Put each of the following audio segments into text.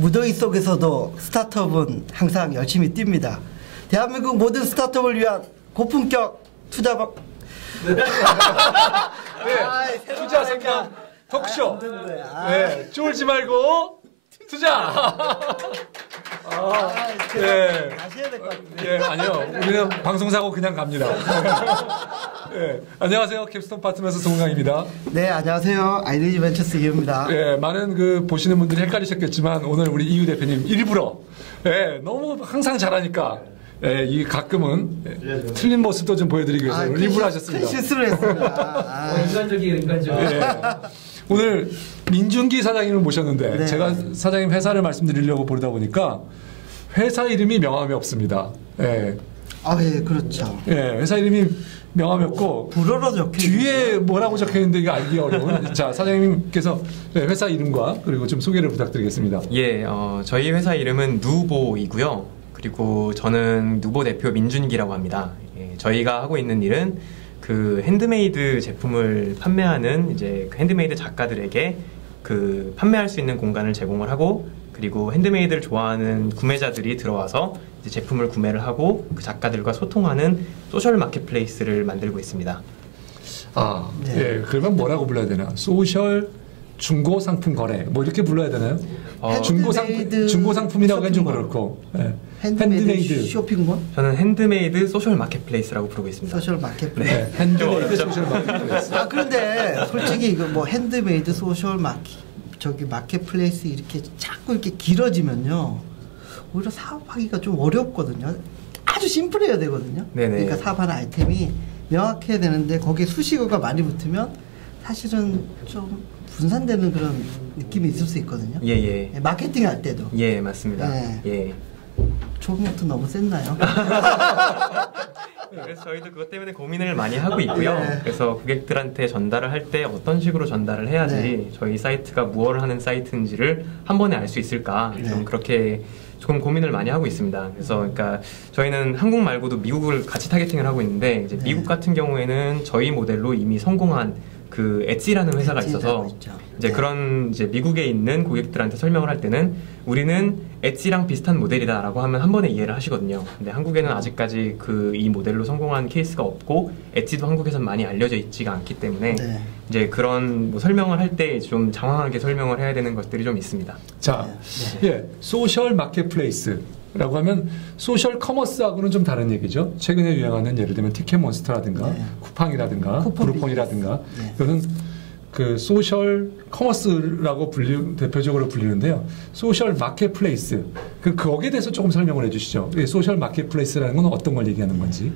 무더위 속에서도 스타트업은 항상 열심히 뜁니다. 대한민국 모든 스타트업을 위한 고품격 투자방. 네, 투자 상담 토크쇼. 네, 쫄지 말고 투자. 네. 가셔야 될 것 같은데. 예, 아니요. 우리는 방송사고 그냥 갑니다. 네, 안녕하세요. 캡스톤 파트너스 송강입니다. 네, 안녕하세요. 아이디지 벤처스 이유입니다. 예, 많은 그 보시는 분들이 헷갈리셨겠지만 오늘 우리 이유 대표님 일부러 너무 항상 잘하니까 이 가끔은 틀린 모습도 좀 보여드리기 위해서 오늘 일부러 하셨습니다. 큰 실수를 했습니다. 인간적이에요. 오늘 민준기 사장님을 모셨는데 네. 제가 사장님 회사를 말씀드리려고 부르다 보니까 회사 이름이 명함이 없습니다. 예, 그렇죠. 회사 이름이 명함이 없고 불어로 적혀 뒤에 뭐라고 적혀 있는데 이거 알기 어려운. 자, 사장님께서 회사 이름과 그리고 좀 소개를 부탁드리겠습니다. 예, 저희 회사 이름은 누보이고요. 그리고 저는 누보 대표 민준기라고 합니다. 예, 저희가 하고 있는 일은 그 핸드메이드 제품을 판매하는 이제 그 핸드메이드 작가들에게 그 판매할 수 있는 공간을 제공을 하고, 그리고 핸드메이드를 좋아하는 구매자들이 들어와서 이제 제품을 구매를 하고 그 작가들과 소통하는 소셜 마켓플레이스를 만들고 있습니다. 네. 예, 그러면 뭐라고 불러야 되나? 소셜 중고 상품 거래 뭐 이렇게 불러야 되나요? 중고 상품이라고 하긴 좀 그렇고. 예. 핸드메이드 쇼핑몰? 저는 핸드메이드 소셜 마켓플레이스라고 부르고 있습니다. 소셜 마켓플레이스. 네, 핸드메이드 소셜 마켓플레이스. 그런데 솔직히 이거 뭐 핸드메이드 소셜 마켓플레이스 이렇게 자꾸 이렇게 길어지면요, 오히려 사업하기가 좀 어렵거든요. 아주 심플해야 되거든요. 네네. 그러니까 사업하는 아이템이 명확해야 되는데 거기에 수식어가 많이 붙으면 사실은 좀 분산되는 그런 느낌이 있을 수 있거든요. 예. 마케팅 할 때도. 예, 맞습니다. 네. 예. 조금부터 너무 셌나요? 그래서 저희도 그것 때문에 고민을 많이 하고 있고요. 네. 그래서 고객들한테 전달을 할 때 어떤 식으로 전달을 해야지 네. 저희 사이트가 무엇을 하는 사이트인지를 한 번에 알 수 있을까, 네. 좀 그렇게 조금 고민을 많이 하고 있습니다. 그래서 그러니까 저희는 한국 말고도 미국을 같이 타겟팅을 하고 있는데, 이제 미국 같은 경우에는 저희 모델로 이미 성공한 그 엣지라는 회사가 있어서 이제 네. 그런 이제 미국에 있는 고객들한테 설명을 할 때는 우리는 엣지랑 비슷한 모델이다라고 하면 한 번에 이해를 하시거든요. 근데 한국에는 아직까지 그 이 모델로 성공한 케이스가 없고 엣지도 한국에선 많이 알려져 있지가 않기 때문에 네. 이제 그런 뭐 설명을 할 때 좀 장황하게 설명을 해야 되는 것들이 좀 있습니다. 자, 소셜 마켓플레이스라고 하면 소셜 커머스하고는 좀 다른 얘기죠. 최근에 유행하는 예를 들면 티켓몬스터라든가 쿠팡이라든가 브루폰이라든가 이거는 그 소셜 커머스라고 대표적으로 불리는데요. 소셜 마켓플레이스, 거기에 대해서 조금 설명을 해주시죠. 소셜 마켓플레이스라는 건 어떤 걸 얘기하는 건지.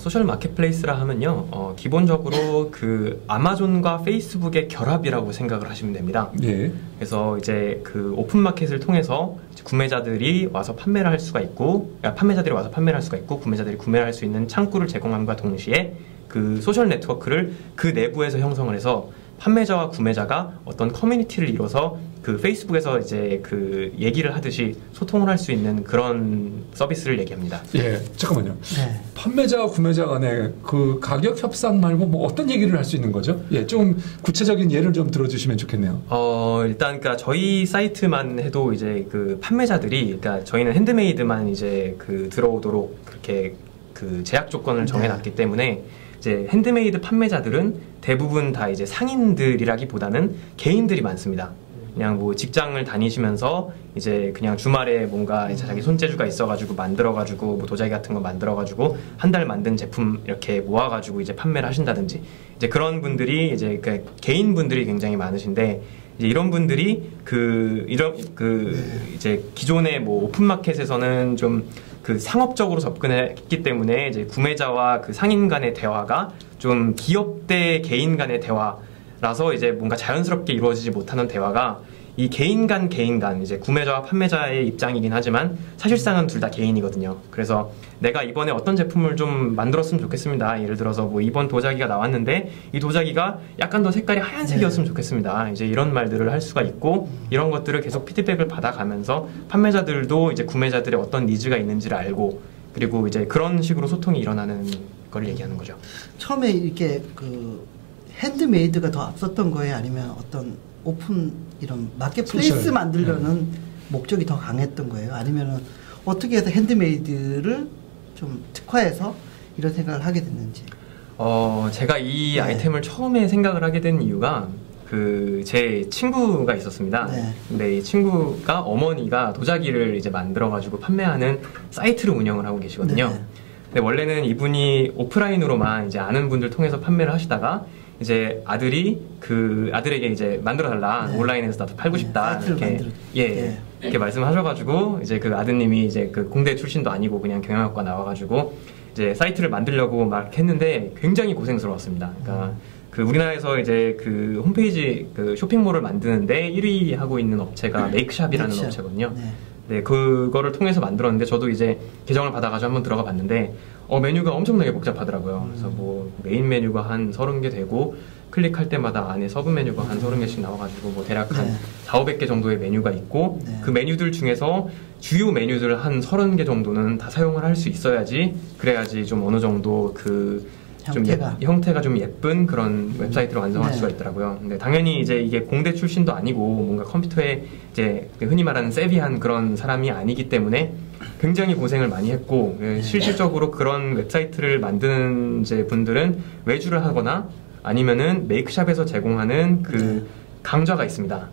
소셜 마켓플레이스라 하면요, 기본적으로 그 아마존과 페이스북의 결합이라고 생각을 하시면 됩니다. 예. 그래서 이제 그 오픈 마켓을 통해서 구매자들이 와서 판매를 할 수가 있고, 판매자들이 와서 판매를 할 수가 있고, 구매자들이 구매를 할 수 있는 창구를 제공함과 동시에 그 소셜 네트워크를 그 내부에서 형성을 해서 판매자와 구매자가 어떤 커뮤니티를 이뤄서 그 페이스북에서 이제 그 얘기를 하듯이 소통을 할 수 있는 그런 서비스를 얘기합니다. 예, 잠깐만요. 네. 판매자와 구매자 간에 그 가격 협상 말고 뭐 어떤 얘기를 할 수 있는 거죠? 예, 좀 구체적인 예를 좀 들어주시면 좋겠네요. 일단 그러니까 저희 사이트만 해도 이제 그 판매자들이, 그러니까 저희는 핸드메이드만 이제 그 들어오도록 그렇게 그 제약 조건을 정해놨기 때문에 이제 핸드메이드 판매자들은 대부분 다 이제 상인들이라기보다는 개인들이 많습니다. 그냥 뭐 직장을 다니시면서 이제 그냥 주말에 뭔가 이제 자기 손재주가 있어가지고 만들어가지고 뭐 도자기 같은 거 만들어가지고 한 달 만든 제품 이렇게 모아가지고 이제 판매를 하신다든지, 이제 그런 분들이 이제 그 개인 분들이 굉장히 많으신데, 이제 이런 분들이 이제 기존의 뭐 오픈마켓에서는 좀 그 상업적으로 접근했기 때문에 이제 구매자와 그 상인 간의 대화가 좀 기업 대 개인 간의 대화라서 이제 뭔가 자연스럽게 이루어지지 못하는 대화가 이 개인 간 이제 구매자와 판매자의 입장이긴 하지만 사실상은 둘 다 개인이거든요. 그래서 내가 이번에 어떤 제품을 좀 만들었으면 좋겠습니다. 예를 들어서 뭐 이번 도자기가 나왔는데 이 도자기가 약간 더 색깔이 하얀색이었으면 좋겠습니다. 이제 이런 말들을 할 수가 있고, 이런 것들을 계속 피드백을 받아가면서 판매자들도 이제 구매자들의 어떤 니즈가 있는지를 알고, 그리고 이제 그런 식으로 소통이 일어나는 걸 얘기하는 거죠. 처음에 이렇게 그 핸드메이드가 더 앞섰던 거예요? 아니면 어떤 오픈 이런 마켓플레이스 소셜. 만들려는 목적이 더 강했던 거예요? 아니면은 어떻게 해서 핸드메이드를 좀 특화해서 이런 생각을 하게 됐는지? 제가 이 네. 아이템을 처음에 생각을 하게 된 이유가 제 친구가 있었습니다. 네. 근데 이 친구가 어머니가 도자기를 이제 만들어가지고 판매하는 사이트를 운영을 하고 계시거든요. 네. 근데 원래는 이분이 오프라인으로만 이제 아는 분들 통해서 판매를 하시다가 이제 아들에게 이제 만들어달라, 네. 온라인에서 나도 팔고 싶다, 사이트를 네. 이렇게 말씀하셔가지고 이제 그 아드님이 이제 그 공대 출신도 아니고 그냥 경영학과 나와가지고 이제 사이트를 만들려고 막 했는데 굉장히 고생스러웠습니다. 그러니까 그 우리나라에서 이제 그 홈페이지 그 쇼핑몰을 만드는데 1위 하고 있는 업체가 메이크샵이라는 업체거든요. 네. 네, 그거를 통해서 만들었는데 저도 이제 계정을 받아가지고 한번 들어가 봤는데 메뉴가 엄청나게 복잡하더라고요. 그래서 뭐 메인 메뉴가 한 30개 되고 클릭할 때마다 안에 서브 메뉴가 한 30개씩 나와가지고 뭐 대략 한 4,500개 정도의 메뉴가 있고 네. 그 메뉴들 중에서 주요 메뉴들 한 30개 정도는 다 사용을 할 수 있어야지 그래야지 좀 어느 정도 형태가 좀 예쁜 그런 웹사이트를 완성할 네. 수가 있더라고요. 근데 당연히 이제 이게 공대 출신도 아니고 뭔가 컴퓨터에 이제 흔히 말하는 세비한 그런 사람이 아니기 때문에 굉장히 고생을 많이 했고 실질적으로 그런 웹사이트를 만드는 이제 분들은 외주를 하거나 아니면은 메이크샵에서 제공하는 그 강좌가 있습니다.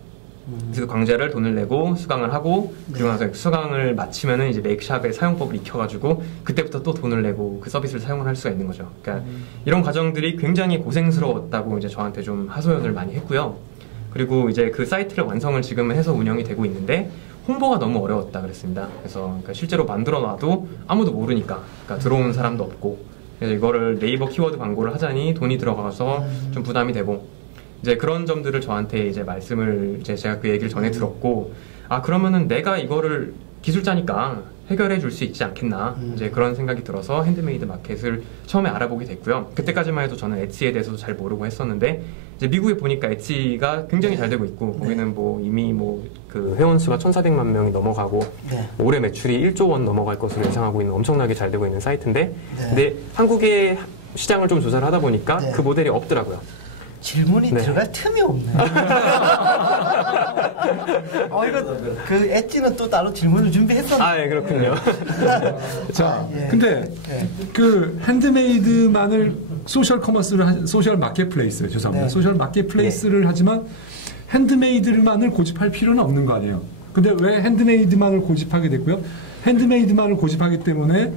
그 강좌를 돈을 내고 수강을 하고 그리고 나서 수강을 마치면은 이제 메이크샵의 사용법을 익혀가지고 그때부터 또 돈을 내고 그 서비스를 사용을 할 수가 있는 거죠. 그러니까 이런 과정들이 굉장히 고생스러웠다고 이제 저한테 좀 하소연을 많이 했고요. 그리고 이제 그 사이트를 완성을 지금은 해서 운영이 되고 있는데 홍보가 너무 어려웠다 그랬습니다. 그래서 그러니까 실제로 만들어 놔도 아무도 모르니까 그러니까 들어오는 사람도 없고 그래서 이거를 네이버 키워드 광고를 하자니 돈이 들어가서 좀 부담이 되고 이제 그런 점들을 저한테 이제 제가 그 얘기를 전해 들었고 그러면은 내가 이거를 기술자니까 해결해 줄 수 있지 않겠나 이제 그런 생각이 들어서 핸드메이드 마켓을 처음에 알아보게 됐고요. 그때까지만 해도 저는 엣지에 대해서도 잘 모르고 했었는데 이제 미국에 보니까 엣지가 굉장히 잘 되고 있고 거기는 뭐 이미 뭐 그 회원 수가 1,400만 명이 넘어가고 올해 매출이 1조 원 넘어갈 것으로 예상하고 있는 엄청나게 잘 되고 있는 사이트인데 근데 한국의 시장을 좀 조사를 하다 보니까 그 모델이 없더라고요. 질문이 들어갈 틈이 없네. 이거 그 엣지는 또 따로 질문을 준비했었는데. 예, 그렇군요. 자, 근데 그 핸드메이드만을 소셜 마켓플레이스 죄송합니다. 소셜 마켓플레이스를 하지만 핸드메이드만을 고집할 필요는 없는 거 아니에요. 근데 왜 핸드메이드만을 고집하게 됐고요? 핸드메이드만을 고집하기 때문에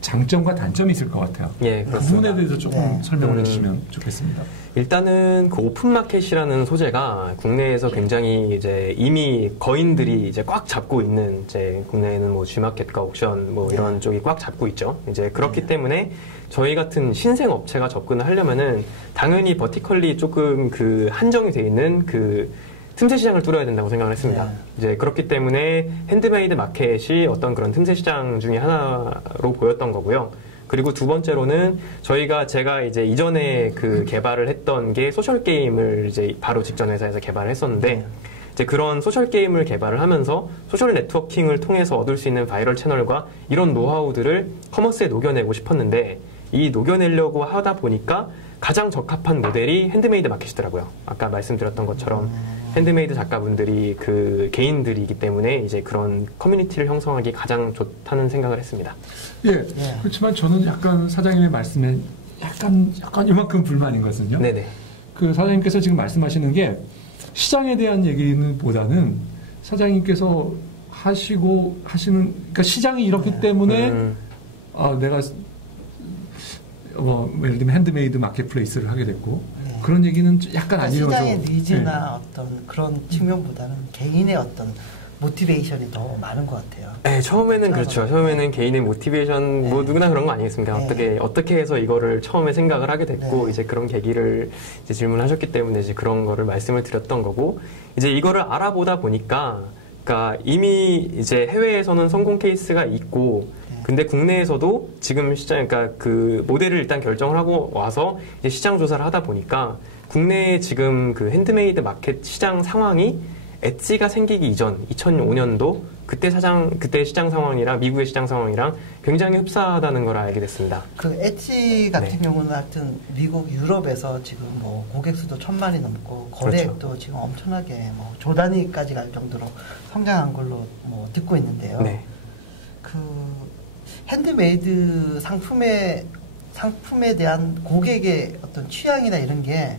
장점과 단점이 있을 것 같아요. 예, 그 부분에 대해서 조금 설명을 해주시면 좋겠습니다. 일단은 그 오픈마켓이라는 소재가 국내에서 굉장히 이제 이미 거인들이 이제 꽉 잡고 있는 이제 국내에는 뭐 G마켓과 옥션 뭐 이런 쪽이 꽉 잡고 있죠. 이제 그렇기 때문에 저희 같은 신생 업체가 접근을 하려면은 당연히 버티컬리 조금 그 한정이 돼 있는 그 틈새 시장을 뚫어야 된다고 생각을 했습니다. 이제 그렇기 때문에 핸드메이드 마켓이 어떤 그런 틈새 시장 중에 하나로 보였던 거고요. 그리고 두 번째로는 제가 이제 이전에 그 개발을 했던 게 소셜 게임을 이제 바로 직전 회사에서 개발을 했었는데 이제 그런 소셜 게임을 개발을 하면서 소셜 네트워킹을 통해서 얻을 수 있는 바이럴 채널과 이런 노하우들을 커머스에 녹여내고 싶었는데 이 녹여내려고 하다 보니까 가장 적합한 모델이 핸드메이드 마켓이더라고요. 아까 말씀드렸던 것처럼 핸드메이드 작가분들이 그 개인들이기 때문에 이제 그런 커뮤니티를 형성하기 가장 좋다는 생각을 했습니다. 그렇지만 저는 약간 사장님의 말씀에 약간 이만큼 불만인 것은요. 네네. 그 사장님께서 지금 말씀하시는 게 시장에 대한 얘기는 보다는 사장님께서 하시는 그러니까 시장이 이렇기 때문에 내가 예를 들면 핸드메이드 마켓플레이스를 하게 됐고 그런 얘기는 약간 아니어서 시장의 니즈나 어떤 그런 측면보다는 개인의 어떤 모티베이션이 더 많은 것 같아요. 네, 처음에는 그렇죠. 처음에는 개인의 모티베이션 뭐 누구나 그런 거 아니겠습니까? 어떻게 해서 이거를 처음에 생각을 하게 됐고 이제 그런 계기를 이제 질문하셨기 때문에 이제 그런 거를 말씀을 드렸던 거고 이제 이거를 알아보다 보니까 그러니까 이미 이제 해외에서는 성공 케이스가 있고 근데 국내에서도 지금 그러니까 그 모델을 일단 결정을 하고 와서 이제 시장 조사를 하다 보니까 국내에 지금 그 핸드메이드 마켓 시장 상황이 엣지가 생기기 이전 2005년도 그때 시장 상황이랑 미국의 시장 상황이랑 굉장히 흡사하다는 걸 알게 됐습니다. 그 엣지 같은 네. 경우는 하여튼 미국, 유럽에서 지금 뭐 고객 수도 1,000만이 넘고 거래액도 그렇죠. 지금 엄청나게 뭐 조 단위까지 갈 정도로 성장한 걸로 뭐 듣고 있는데요. 네. 그 핸드메이드 상품에 대한 고객의 어떤 취향이나 이런 게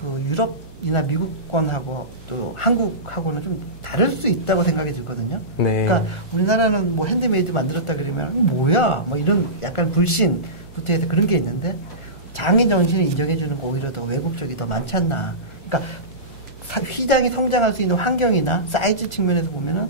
그 유럽이나 미국권하고 또 한국하고는 좀 다를 수 있다고 생각이 들거든요. 네. 그러니까 우리나라는 뭐 핸드메이드 만들었다 그러면 뭐야 뭐 이런 약간 불신부터 해서 그런 게 있는데 장인 정신을 인정해주는 거 오히려 더 외국 쪽이 더 많지 않나. 그러니까 시장이 성장할 수 있는 환경이나 사이즈 측면에서 보면은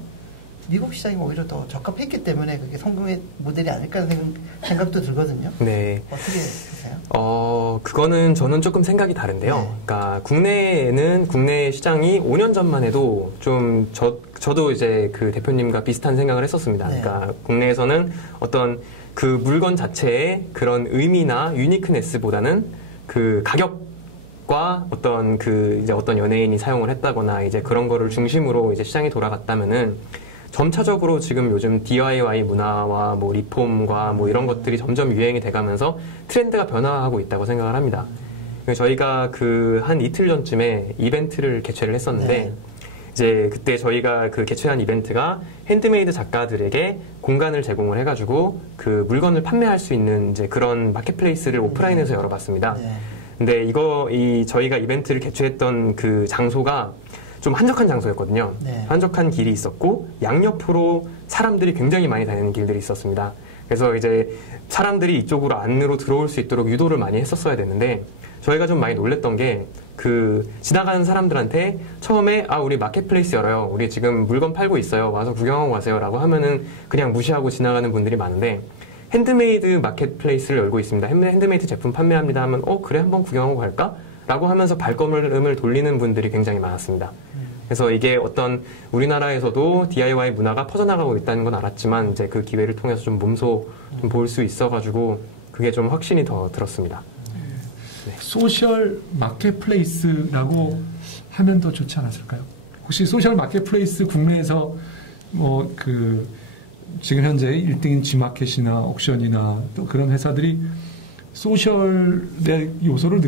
미국 시장이 오히려 더 적합했기 때문에 그게 성공의 모델이 아닐까 하는 생각도 들거든요. 네. 어떻게 보세요? 그거는 저는 조금 생각이 다른데요. 네. 그러니까 국내 시장이 5년 전만 해도 좀 저도 이제 그 대표님과 비슷한 생각을 했었습니다. 네. 그러니까 국내에서는 어떤 그 물건 자체의 그런 의미나 유니크네스보다는 그 가격과 어떤 어떤 연예인이 사용을 했다거나 이제 그런 거를 중심으로 이제 시장이 돌아갔다면은 점차적으로 지금 요즘 DIY 문화와 뭐 리폼과 뭐 이런 것들이 점점 유행이 돼가면서 트렌드가 변화하고 있다고 생각을 합니다. 저희가 그 한 이틀 전쯤에 이벤트를 개최를 했었는데 네. 이제 그때 저희가 그 개최한 이벤트가 핸드메이드 작가들에게 공간을 제공을 해가지고 그 물건을 판매할 수 있는 이제 그런 마켓플레이스를 오프라인에서 열어봤습니다. 네. 근데 저희가 이벤트를 개최했던 그 장소가 좀 한적한 장소였거든요. 네. 한적한 길이 있었고 양옆으로 사람들이 굉장히 많이 다니는 길들이 있었습니다. 그래서 이제 사람들이 이쪽으로 안으로 들어올 수 있도록 유도를 많이 했었어야 되는데 저희가 좀 많이 놀랬던 게 그 지나가는 사람들한테 처음에 우리 마켓플레이스 열어요. 우리 지금 물건 팔고 있어요. 와서 구경하고 가세요라고 하면은 그냥 무시하고 지나가는 분들이 많은데 핸드메이드 마켓플레이스를 열고 있습니다. 핸드메이드 제품 판매합니다 하면 그래 한번 구경하고 갈까? 라고 하면서 발걸음을 돌리는 분들이 굉장히 많았습니다. 그래서 이게 어떤 우리나라에서도 DIY 문화가 퍼져나가고 있다는 건 알았지만 이제 그 기회를 통해서 좀 몸소 좀 볼 수 있어가지고 그게 좀 확신이 더 들었습니다. 네. 소셜 마켓플레이스라고 하면 더 좋지 않았을까요? 혹시 소셜 마켓플레이스 국내에서 뭐 그 지금 현재 1등인 G마켓이나 옥션이나 또 그런 회사들이 소셜의 요소를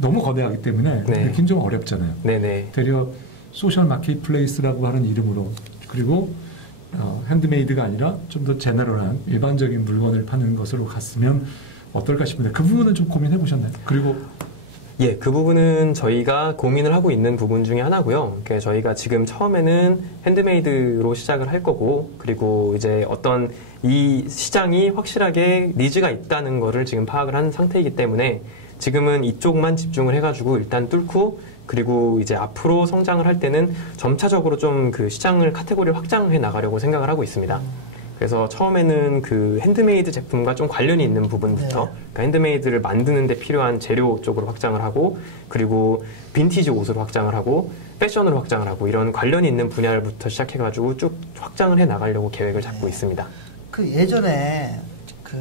너무 거대하기 때문에 네. 느낌 좀 어렵잖아요. 네네. 되려 소셜 마켓플레이스라고 하는 이름으로 그리고 핸드메이드가 아니라 좀 더 제너럴한 일반적인 물건을 파는 것으로 갔으면 어떨까 싶은데 그 부분은 좀 고민해 보셨나요? 그리고 예, 그 부분은 저희가 고민을 하고 있는 부분 중에 하나고요. 그러니까 저희가 지금 처음에는 핸드메이드로 시작을 할 거고, 그리고 이제 어떤 이 시장이 확실하게 니즈가 있다는 거를 지금 파악을 한 상태이기 때문에 지금은 이쪽만 집중을 해가지고 일단 뚫고, 그리고 이제 앞으로 성장을 할 때는 점차적으로 좀 그 시장을 카테고리를 확장해 나가려고 생각을 하고 있습니다. 그래서 처음에는 그 핸드메이드 제품과 좀 관련이 있는 부분부터 네. 그러니까 핸드메이드를 만드는 데 필요한 재료 쪽으로 확장을 하고 그리고 빈티지 옷으로 확장을 하고 패션으로 확장을 하고 이런 관련이 있는 분야부터 시작해가지고 쭉 확장을 해 나가려고 계획을 잡고 있습니다. 그 예전에 그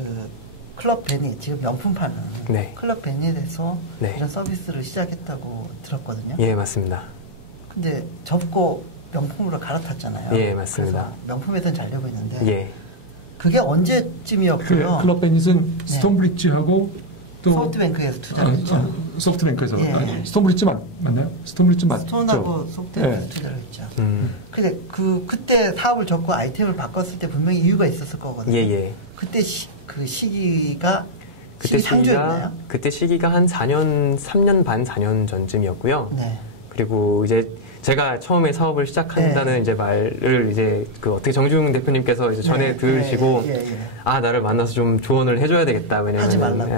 클럽 베니 지금 명품 파는 네. 클럽 베니에서 네. 이런 서비스를 시작했다고 들었거든요. 예, 맞습니다. 근데 접고 명품으로 갈아탔잖아요. 예, 맞습니다. 그래서 명품에선 잘 되고 있는데 예. 그게 언제쯤이었고요? 클럽 베닛은 스톤브리지하고 또 소프트뱅크에서 투자를 했죠. 소프트뱅크에서 예. 스톤브리지 맞나요? 스톤브리지 맞죠? 스톤하고 소프트뱅크에서 예. 투자를 했죠. 음. 근데 그때 사업을 접고 아이템을 바꿨을 때 분명히 이유가 있었을 거거든요. 예, 예. 그때 그 시기가 상주였나요? 그때 시기가 한 3년 반, 4년 전쯤이었고요. 네. 그리고 이제 제가 처음에 사업을 시작한다는 네. 이제 말을 이제 그 어떻게 정중 대표님께서 이제 전에 네. 들으시고 예, 예, 예. 나를 만나서 좀 조언을 해줘야 되겠다. 왜냐면 하지 말라고.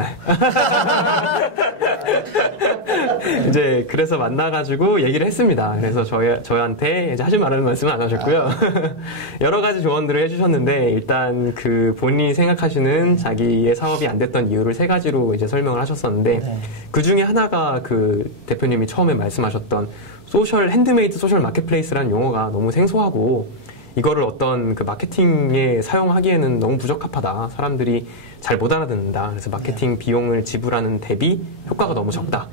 이제 그래서 만나가지고 얘기를 했습니다. 그래서 저한테 이제 하지 말라는 말씀은 안 하셨고요. 여러 가지 조언들을 해주셨는데 일단 그 본인이 생각하시는 자기의 사업이 안 됐던 이유를 3가지로 이제 설명을 하셨었는데 네. 그 중에 하나가 그 대표님이 처음에 말씀하셨던 핸드메이드 소셜 마켓플레이스라는 용어가 너무 생소하고 이거를 어떤 그 마케팅에 사용하기에는 너무 부적합하다. 사람들이 잘 못 알아듣는다. 그래서 마케팅 비용을 지불하는 대비 효과가 너무 적다.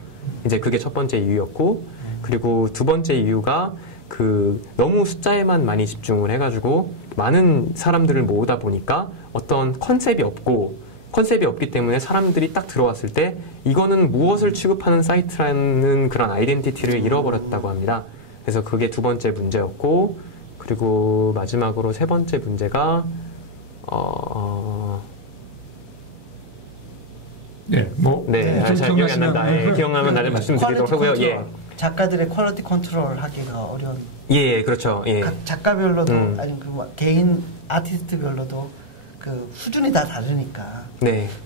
이제 그게 첫 번째 이유였고, 그리고 두 번째 이유가 너무 숫자에만 많이 집중을 해가지고 많은 사람들을 모으다 보니까 어떤 컨셉이 없기 때문에 사람들이 딱 들어왔을 때 이거는 무엇을 취급하는 사이트라는 그런 아이덴티티를 잃어버렸다고 합니다. 그래서 그게 두 번째 문제였고, 그리고 마지막으로 세 번째 문제가 잘 기억이 안 난다. 기억나면 나를 말씀드리도록 하고요. 작가들의 퀄리티 컨트롤 하기가 어려운. 그렇죠. 각 작가별로도 아니면 개인 아티스트별로도 그 수준이 다 다르니까.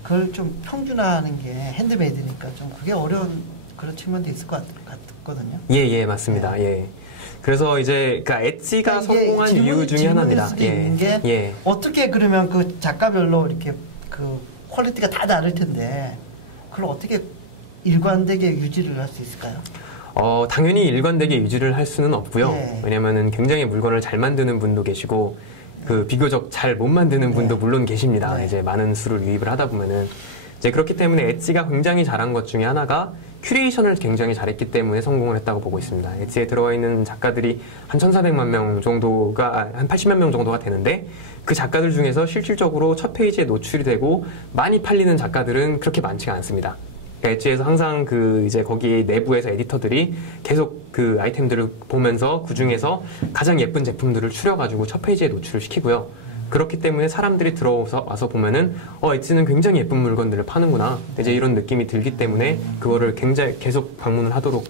그걸 좀 평준화하는 게 핸드메이드니까 좀 그게 어려운 그런 측면도 있을 것 같거든요. 맞습니다. 그래서 이제 엣지가 성공한 이유 중에 하나입니다. 어떻게 그러면 그 작가별로 이렇게 그 퀄리티가 다 다를 텐데 그걸 어떻게 일관되게 유지를 할 수 있을까요? 당연히 일관되게 유지를 할 수는 없고요. 왜냐면은 굉장히 물건을 잘 만드는 분도 계시고, 비교적 잘 못 만드는 분도 물론 계십니다. 이제 많은 수를 유입을 하다 보면은. 이제 그렇기 때문에 엣지가 굉장히 잘한 것 중에 하나가 큐레이션을 굉장히 잘했기 때문에 성공을 했다고 보고 있습니다. 엣지에 들어와 있는 작가들이 한 1,400만 명 정도가, 한 80만 명 정도가 되는데, 그 작가들 중에서 실질적으로 첫 페이지에 노출이 되고 많이 팔리는 작가들은 그렇게 많지가 않습니다. 엣지에서 항상 이제 거기 내부에서 에디터들이 계속 그 아이템들을 보면서 그 중에서 가장 예쁜 제품들을 추려가지고 첫 페이지에 노출을 시키고요. 그렇기 때문에 사람들이 들어와서 보면은, 엣지는 굉장히 예쁜 물건들을 파는구나. 이제 이런 느낌이 들기 때문에 그거를 굉장히 계속 방문을 하도록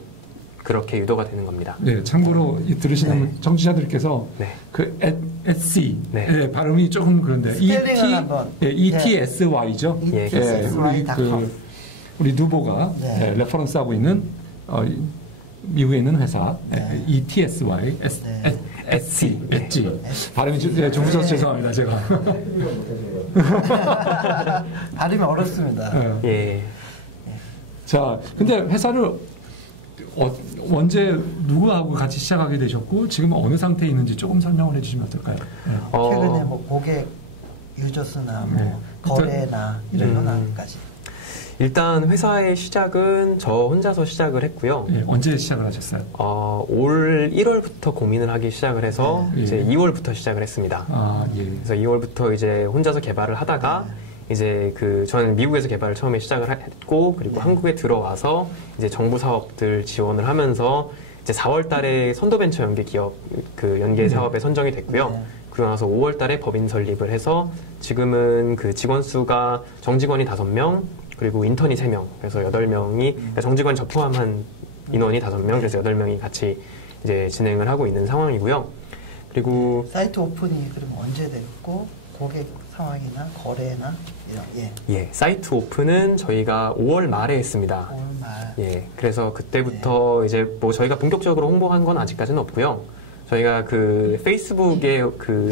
그렇게 유도가 되는 겁니다. 참고로 들으시는 청취자들께서 그 엣지 발음이 조금 그런데 ETSY죠. 우리 누보가 레퍼런스하고 있는 미국에 있는 회사 ETSY 엣지 발음이 좀 무서워서 죄송합니다. 제가 발음이 어렵습니다. 자, 근데 회사를 언제 누구하고 같이 시작하게 되셨고 지금 어느 상태에 있는지 조금 설명을 해주시면 어떨까요? 최근에 뭐 고객 유저 수나 뭐 거래나 이런 현황까지. 일단 회사의 시작은 저 혼자서 시작을 했고요. 언제 시작을 하셨어요? 올 1월부터 고민을 하기 시작을 해서 이제 2월부터 시작을 했습니다. 그래서 2월부터 이제 혼자서 개발을 하다가 이제 저는 미국에서 개발을 처음에 시작을 했고, 그리고 한국에 들어와서 이제 정부 사업들 지원을 하면서 이제 4월 달에 선도벤처 연계 기업 연계 사업에 선정이 됐고요. 그러고 나서 5월 달에 법인 설립을 해서 지금은 직원 수가 정직원이 5명, 그리고 인턴이 3명, 그래서 8명이, 그러니까 정직원 저 포함한 인원이 5명, 그래서 8명이 같이 이제 진행을 하고 있는 상황이고요. 그리고 사이트 오픈이 그럼 언제 됐고, 고객 상황이나 거래나 이런, 사이트 오픈은 저희가 5월 말에 했습니다. 5월 말. 그래서 그때부터 이제 뭐 저희가 본격적으로 홍보한 건 아직까지는 없고요. 저희가 페이스북에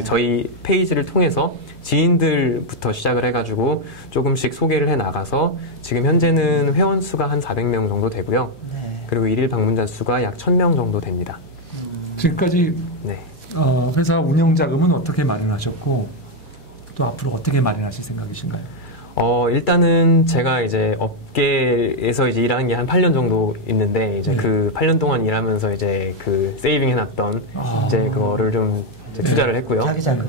저희 페이지를 통해서 지인들부터 시작을 해가지고 조금씩 소개를 해 나가서 지금 현재는 회원 수가 한 400명 정도 되고요. 그리고 일일 방문자 수가 약 1,000명 정도 됩니다. 지금까지 회사 운영 자금은 어떻게 마련하셨고 또 앞으로 어떻게 마련하실 생각이신가요? 일단은 제가 이제 업계에서 이제 일한 게 한 8년 정도 있는데, 이제 그 8년 동안 일하면서 이제 세이빙 해놨던 이제 그거를 좀 이제 투자를 했고요. 자기 자금.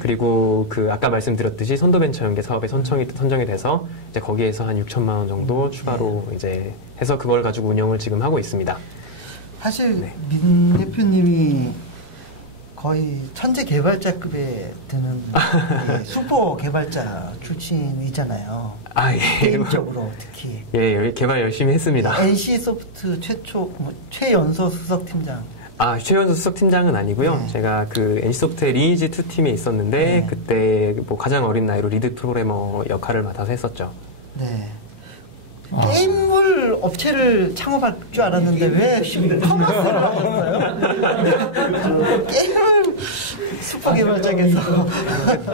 그리고 아까 말씀드렸듯이 선도벤처 연계 사업에 선정이 돼서 이제 거기에서 한 6천만 원 정도 추가로 이제 해서 그걸 가지고 운영을 지금 하고 있습니다. 사실 민 대표님이 거의 천재 개발자급에 드는 슈퍼 개발자 출신이잖아요. 게임적으로 특히. 개발 열심히 했습니다. NC소프트 최연소 수석팀장. 최연소 수석팀장은 아니고요. 제가 NC소프트의 리니지 2 팀에 있었는데 그때 뭐 가장 어린 나이로 리드 프로그래머 역할을 맡아서 했었죠. 게임물 업체를 창업할 줄 알았는데 왜 커머스를 하셨어요? 게임을 슈퍼 개발자에서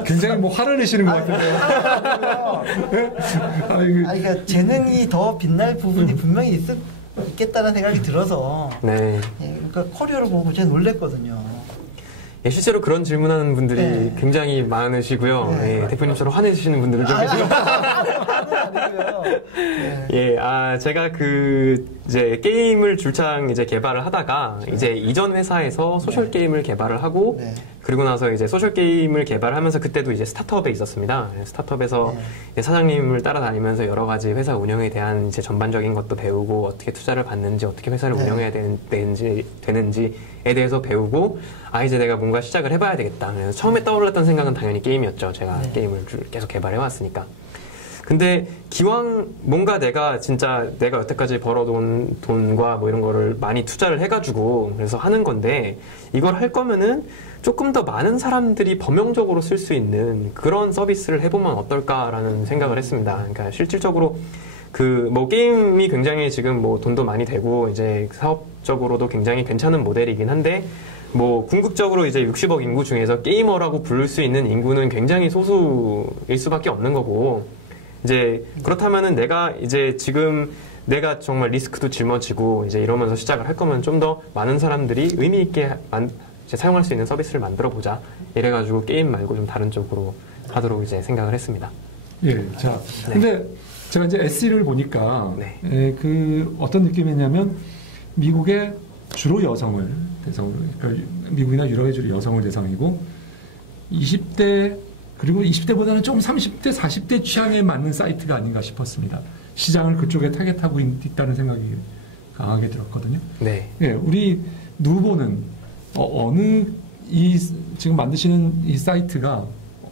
굉장히 뭐 화를 내시는 것 같은데요. 그러니까 재능이 더 빛날 부분이 분명히 있겠다는 생각이 들어서 그러니까 커리어를 보고 제가 놀랬거든요. 실제로 그런 질문하는 분들이 굉장히 많으시고요. 대표님처럼 화내시는 분들도 좀 계시고. 아니고요. 네. 예, 제가 이제 게임을 줄창 이제 개발을 하다가 이제 이전 회사에서 소셜 게임을 개발을 하고 그리고 나서 이제 소셜 게임을 개발하면서 그때도 이제 스타트업에 있었습니다. 스타트업에서 이제 사장님을 따라다니면서 여러 가지 회사 운영에 대한 이제 전반적인 것도 배우고 어떻게 투자를 받는지 어떻게 회사를 운영해야 되는지에 대해서 배우고 이제 내가 뭔가 시작을 해봐야 되겠다. 그래서 처음에 떠올랐던 생각은 당연히 게임이었죠. 제가 게임을 계속 개발해 왔으니까. 근데 기왕 뭔가 내가 여태까지 벌어둔 돈과 뭐 이런 거를 많이 투자를 해가지고 그래서 하는 건데 이걸 할 거면은 조금 더 많은 사람들이 범용적으로 쓸 수 있는 그런 서비스를 해보면 어떨까라는 생각을 했습니다. 그러니까 실질적으로 뭐 게임이 굉장히 지금 뭐 돈도 많이 되고 이제 사업적으로도 굉장히 괜찮은 모델이긴 한데 뭐 궁극적으로 이제 60억 인구 중에서 게이머라고 부를 수 있는 인구는 굉장히 소수일 수밖에 없는 거고 이제 그렇다면은 내가 정말 리스크도 짊어지고 이제 이러면서 시작을 할 거면 좀 더 많은 사람들이 의미 있게 사용할 수 있는 서비스를 만들어 보자. 이래가지고 게임 말고 좀 다른 쪽으로 하도록 이제 생각을 했습니다. 예, 자, 근데 제가 이제 SE를 보니까 어떤 느낌이냐면 미국의 주로 여성을 대상으로, 그러니까 미국이나 유럽의 주로 여성을 대상이고 20대 그리고 20대보다는 좀 30대, 40대 취향에 맞는 사이트가 아닌가 싶었습니다. 시장을 그쪽에 타겟하고 있다는 생각이 강하게 들었거든요. 네. 예, 우리 누보는 지금 만드시는 이 사이트가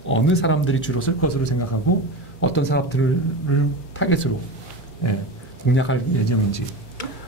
어느 사람들이 주로 쓸 것으로 생각하고 어떤 사람들을 타겟으로 공략할 예정인지.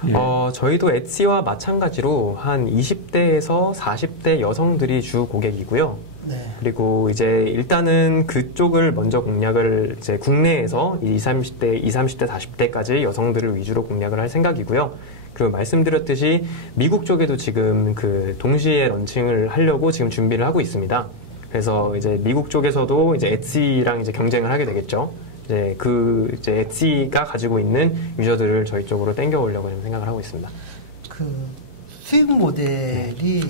예. 저희도 엣시와 마찬가지로 한 20대에서 40대 여성들이 주 고객이고요. 그리고 이제 일단은 그쪽을 먼저 공략을 이제 국내에서 20, 30대, 40대까지 여성들을 위주로 공략을 할 생각이고요. 그리고 말씀드렸듯이 미국 쪽에도 지금 동시에 런칭을 하려고 지금 준비를 하고 있습니다. 그래서 이제 미국 쪽에서도 이제 엣시랑 이제 경쟁을 하게 되겠죠. 이제 엣시가 가지고 있는 유저들을 저희 쪽으로 땡겨오려고 생각을 하고 있습니다. 수익 모델이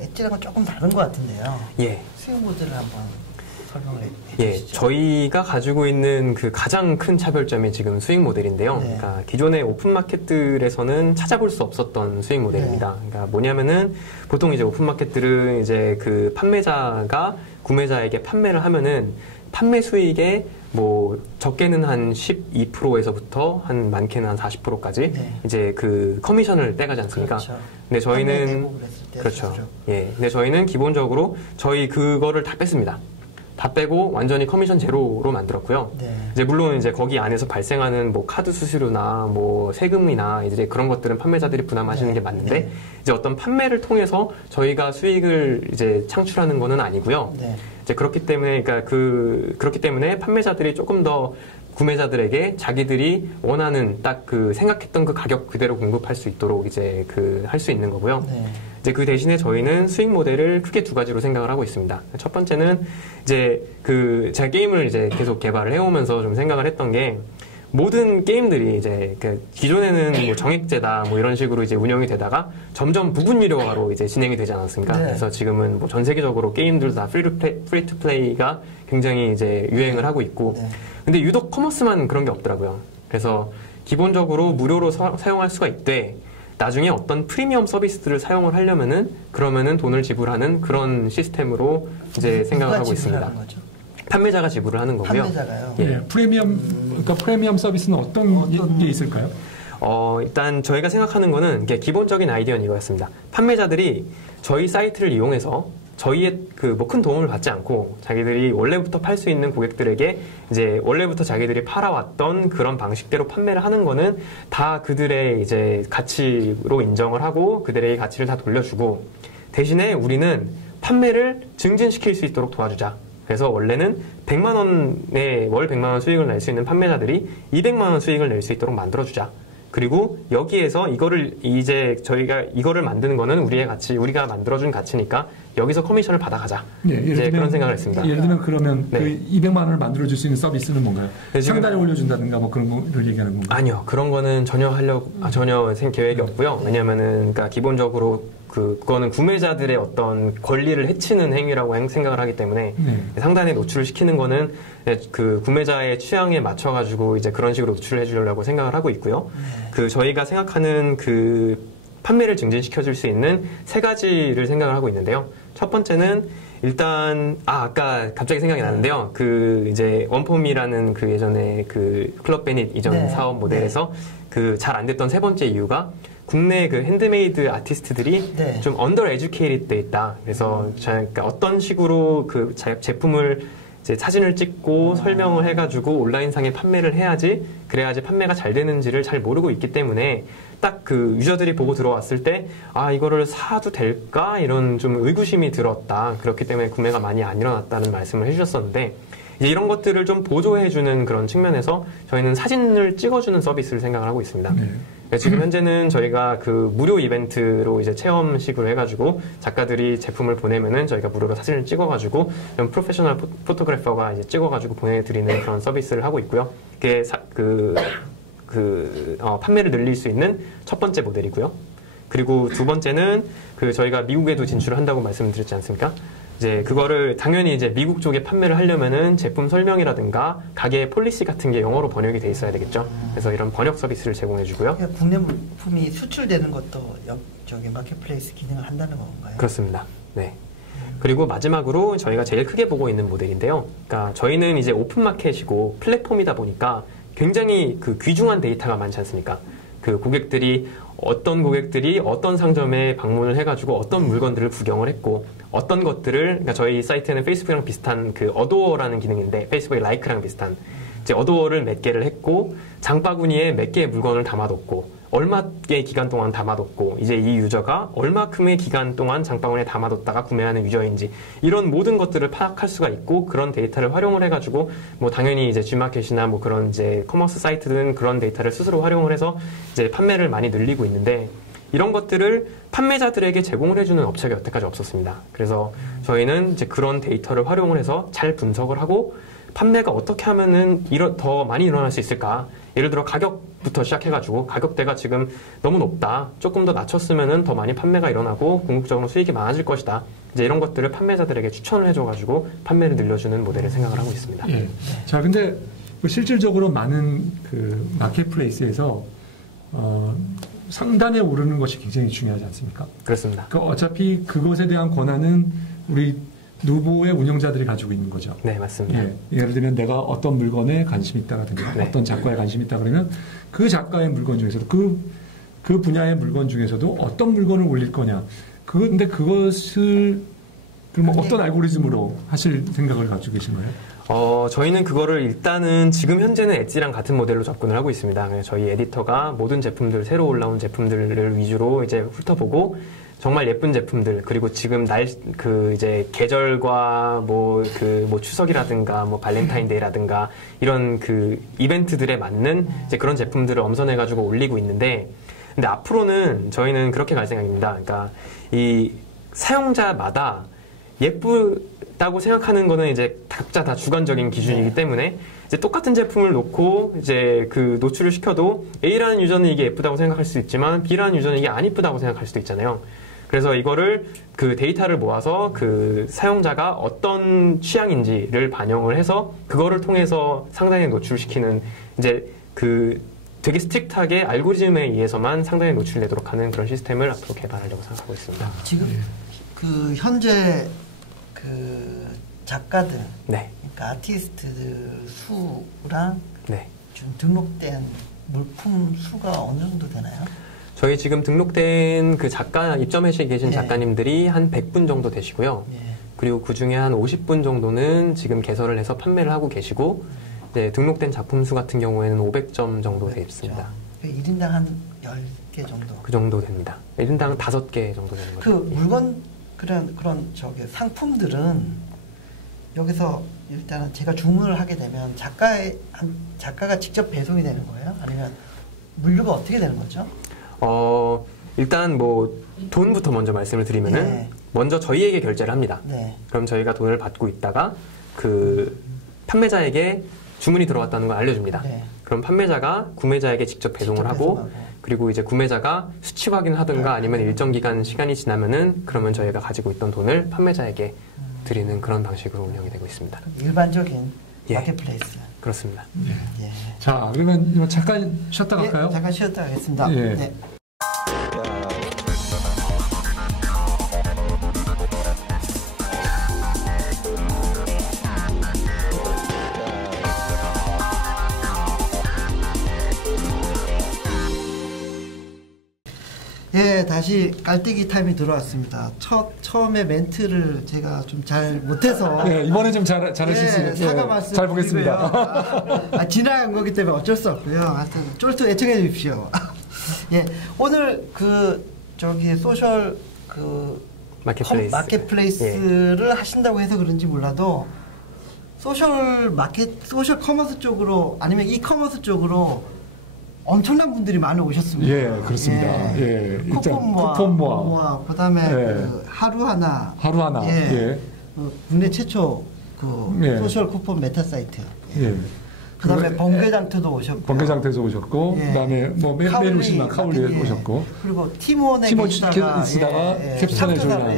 엣지랑은 조금 다른 것 같은데요. 예. 수익 모델을 한번 설명을 해주시죠. 예, 저희가 가지고 있는 가장 큰 차별점이 지금 수익 모델인데요. 그러니까 기존의 오픈 마켓들에서는 찾아볼 수 없었던 수익 모델입니다. 그러니까 뭐냐면은 보통 이제 오픈 마켓들은 이제 판매자가 구매자에게 판매를 하면은 판매 수익의 뭐 적게는 한 12%에서부터 한 많게는 한 40%까지 이제 커미션을 떼가지 않습니까? 그렇죠. 근데 저희는 그렇죠. 예. 근데 저희는 기본적으로 그거를 다 뺐습니다. 다 빼고 완전히 커미션 제로로 만들었고요. 이제 물론 이제 거기 안에서 발생하는 뭐 카드 수수료나 뭐 세금이나 이제 그런 것들은 판매자들이 부담하시는 게 맞는데 이제 어떤 판매를 통해서 저희가 수익을 이제 창출하는 거는 아니고요. 이제 그렇기 때문에 그렇기 때문에 판매자들이 조금 더 구매자들에게 자기들이 원하는 딱 생각했던 가격 그대로 공급할 수 있도록 이제 할 수 있는 거고요. 이제 그 대신에 저희는 수익 모델을 크게 두 가지로 생각을 하고 있습니다. 첫 번째는 이제 제가 게임을 이제 계속 개발을 해오면서 좀 생각을 했던 게 모든 게임들이 이제 기존에는 뭐 정액제다 뭐 이런 식으로 이제 운영이 되다가 점점 부분 유료화로 이제 진행이 되지 않았습니까? 그래서 지금은 뭐 전 세계적으로 게임들 다 프리 투 플레이가 굉장히 이제 유행을 하고 있고 근데 유독 커머스만 그런 게 없더라고요. 그래서 기본적으로 무료로 사용할 수가 있되 나중에 어떤 프리미엄 서비스들을 사용을 하려면은 그러면은 돈을 지불하는 그런 시스템으로 이제 생각을 하고 있습니다. 판매자가 지불을 하는 거고요. 판매자가요? 예. 그러니까 프리미엄 서비스는 어떤 게 있을까요? 일단 저희가 생각하는 거는 기본적인 아이디어는 이거였습니다. 판매자들이 저희 사이트를 이용해서 저희의 뭐 큰 도움을 받지 않고 자기들이 원래부터 팔 수 있는 고객들에게 이제 원래부터 자기들이 팔아왔던 그런 방식대로 판매를 하는 거는 다 그들의 이제 가치로 인정을 하고 그들의 가치를 다 돌려주고 대신에 우리는 판매를 증진시킬 수 있도록 도와주자. 그래서 원래는 100만 원에 월 100만 원 수익을 낼 수 있는 판매자들이 200만 원 수익을 낼 수 있도록 만들어주자. 그리고 여기에서 저희가 이거를 만드는 거는 우리의 가치, 우리가 만들어준 가치니까 여기서 커미션을 받아가자. 이제 그런 생각을 했습니다. 예를 들면 그러면 200만 원을 만들어줄 수 있는 서비스는 뭔가요? 상단에 올려준다든가 뭐 그런 거를 얘기하는 건가요? 아니요. 그런 거는 전혀 계획이 없고요. 왜냐면은, 기본적으로 그거는 구매자들의 어떤 권리를 해치는 행위라고 생각을 하기 때문에 상단에 노출을 시키는 거는 그 구매자의 취향에 맞춰가지고 이제 그런 식으로 노출을 해주려고 생각을 하고 있고요. 그 저희가 생각하는 그 판매를 증진시켜줄 수 있는 3가지를 생각을 하고 있는데요. 첫 번째는 일단 아까 갑자기 생각이 나는데요. 그 이제 원폼이라는 그 예전에 그 클럽 베닛 이전 사업 모델에서 그 잘 안 됐던 3번째 이유가 국내 그 핸드메이드 아티스트들이 좀 언더 에듀케이티드 돼 있다. 그래서 그러니까 어떤 식으로 그 제품을 이제 사진을 찍고 설명을 해가지고 온라인상에 판매를 해야지 그래야지 판매가 잘 되는지를 잘 모르고 있기 때문에 딱 그 유저들이 보고 들어왔을 때 아 이거를 사도 될까 이런 좀 의구심이 들었다. 그렇기 때문에 구매가 많이 안 일어났다는 말씀을 해주셨었는데 이제 이런 것들을 좀 보조해주는 그런 측면에서 저희는 사진을 찍어주는 서비스를 생각을 하고 있습니다. 지금 현재는 저희가 그 무료 이벤트로 이제 체험식으로 해가지고 작가들이 제품을 보내면은 저희가 무료로 사진을 찍어가지고 좀 프로페셔널 포토그래퍼가 이제 찍어가지고 보내드리는 그런 서비스를 하고 있고요. 그게 판매를 늘릴 수 있는 첫 번째 모델이고요. 그리고 두 번째는 그 저희가 미국에도 진출을 한다고 말씀드렸지 않습니까? 이제 그거를 당연히 이제 미국 쪽에 판매를 하려면은 제품 설명이라든가 가게 폴리시 같은 게 영어로 번역이 돼 있어야 되겠죠. 그래서 이런 번역 서비스를 제공해주고요. 그러니까 국내 물품이 수출되는 것도 저기 마켓플레이스 기능을 한다는 건가요? 그렇습니다. 네. 그리고 마지막으로 저희가 제일 크게 보고 있는 모델인데요. 그러니까 저희는 이제 오픈마켓이고 플랫폼이다 보니까 굉장히 그 귀중한 데이터가 많지 않습니까? 그 어떤 고객들이 어떤 상점에 방문을 해가지고 어떤 물건들을 구경을 했고 어떤 것들을 그러니까 저희 사이트에는 페이스북이랑 비슷한 그 어도어라는 기능인데 페이스북의 라이크랑 비슷한 이제 어도어를 몇 개를 했고 장바구니에 몇 개의 물건을 담아뒀고 얼마의 기간 동안 담아뒀고 이제 이 유저가 얼마큼의 기간 동안 장바구니에 담아뒀다가 구매하는 유저인지 이런 모든 것들을 파악할 수가 있고 그런 데이터를 활용을 해가지고 뭐 당연히 이제 G마켓이나 뭐 그런 이제 커머스 사이트든 그런 데이터를 스스로 활용을 해서 이제 판매를 많이 늘리고 있는데 이런 것들을 판매자들에게 제공을 해주는 업체가 여태까지 없었습니다. 그래서 저희는 이제 그런 데이터를 활용을 해서 잘 분석을 하고 판매가 어떻게 하면은 더 많이 일어날 수 있을까? 예를 들어 가격부터 시작해가지고 가격대가 지금 너무 높다. 조금 더 낮췄으면은 더 많이 판매가 일어나고 궁극적으로 수익이 많아질 것이다. 이제 이런 것들을 판매자들에게 추천을 해줘가지고 판매를 늘려주는 모델을 생각을 하고 있습니다. 예. 자, 근데 실질적으로 많은 그 마켓플레이스에서 상단에 오르는 것이 굉장히 중요하지 않습니까? 그렇습니다. 그러니까 어차피 그것에 대한 권한은 우리 누보의 운영자들이 가지고 있는 거죠. 네, 맞습니다. 예, 예를 들면 내가 어떤 물건에 관심이 있다라든가 어떤 작가에 관심이 있다 그러면 그 작가의 물건 중에서도 그 분야의 물건 중에서도 어떤 물건을 올릴 거냐. 근데 그것을 그럼 어떤 알고리즘으로 하실 생각을 가지고 계신가요? 저희는 그거를 일단은 지금 현재는 엣지랑 같은 모델로 접근을 하고 있습니다. 그래서 저희 에디터가 모든 제품들, 새로 올라온 제품들을 위주로 이제 훑어보고 정말 예쁜 제품들 그리고 지금 이제 계절과 추석이라든가 발렌타인데이라든가 이런 그 이벤트들에 맞는 이제 그런 제품들을 엄선해 가지고 올리고 있는데 근데 앞으로는 저희는 그렇게 갈 생각입니다. 그러니까 이 사용자마다 예쁘다고 생각하는 거는 이제 각자 다 주관적인 기준이기 때문에 이제 똑같은 제품을 놓고 이제 그 노출을 시켜도 A라는 유저는 이게 예쁘다고 생각할 수 있지만 B라는 유저는 이게 안 예쁘다고 생각할 수도 있잖아요. 그래서 이거를 그 데이터를 모아서 그 사용자가 어떤 취향인지를 반영을 해서 그거를 통해서 상단에 노출시키는 이제 그 되게 스트릭트하게 알고리즘에 의해서만 상단에 노출되도록 하는 그런 시스템을 앞으로 개발하려고 생각하고 있습니다. 지금 그 현재 그 작가들, 그러니까 아티스트들 수랑 좀 등록된 물품 수가 어느 정도 되나요? 저희 지금 등록된 그 작가 입점해 계신 작가님들이 한 100분 정도 되시고요. 그리고 그 중에 한 50분 정도는 지금 개설을 해서 판매를 하고 계시고 등록된 작품 수 같은 경우에는 500점 정도 되어 있습니다. 1인당 한 10개 정도? 그 정도 됩니다. 1인당 5개 정도 되는 거죠. 그 물건 그런 상품들은 여기서 일단은 제가 주문을 하게 되면 작가가 직접 배송이 되는 거예요? 아니면 물류가 어떻게 되는 거죠? 일단 돈부터 먼저 말씀을 드리면은 먼저 저희에게 결제를 합니다. 그럼 저희가 돈을 받고 있다가 그 판매자에게 주문이 들어왔다는 걸 알려줍니다. 그럼 판매자가 구매자에게 직접 배송을 하고 그리고 이제 구매자가 수치 확인하든가 아니면 일정 기간 시간이 지나면은 그러면 저희가 가지고 있던 돈을 판매자에게 드리는 그런 방식으로 운영이 되고 있습니다. 일반적인 예. 마켓플레이스. 그렇습니다. 예. 자, 그러면 잠깐 쉬었다 갈까요? 잠깐 쉬었다 가겠습니다. 예. 네. 예, 다시 깔때기 타임이 들어왔습니다. 처음에 멘트를 제가 좀 잘 못해서. 예, 이번에 좀 잘하실 수 있는. 사과 말씀. 잘 보겠습니다. 지나간 거기 때문에 어쩔 수 없고요. 하여튼, 쫄도 애청해 주십시오. 예, 오늘 소셜 마켓플레이스를 하신다고 해서 그런지 몰라도, 소셜 커머스 쪽으로, 아니면 이커머스 쪽으로 엄청난 분들이 많이 오셨습니다. 예, 그렇습니다. 예, 쿠폰 모아, 그다음에 하루하나. 예. 국내 최초 소셜 쿠폰 메타 사이트. 예. 그다음에 번개장터도 오셨고. 번개장터에서 오셨고, 예. 그다음에 뭐 매일 오시면 카울리 오셨고. 그리고 티몬에 계시다가 캡스톤에 조인하고.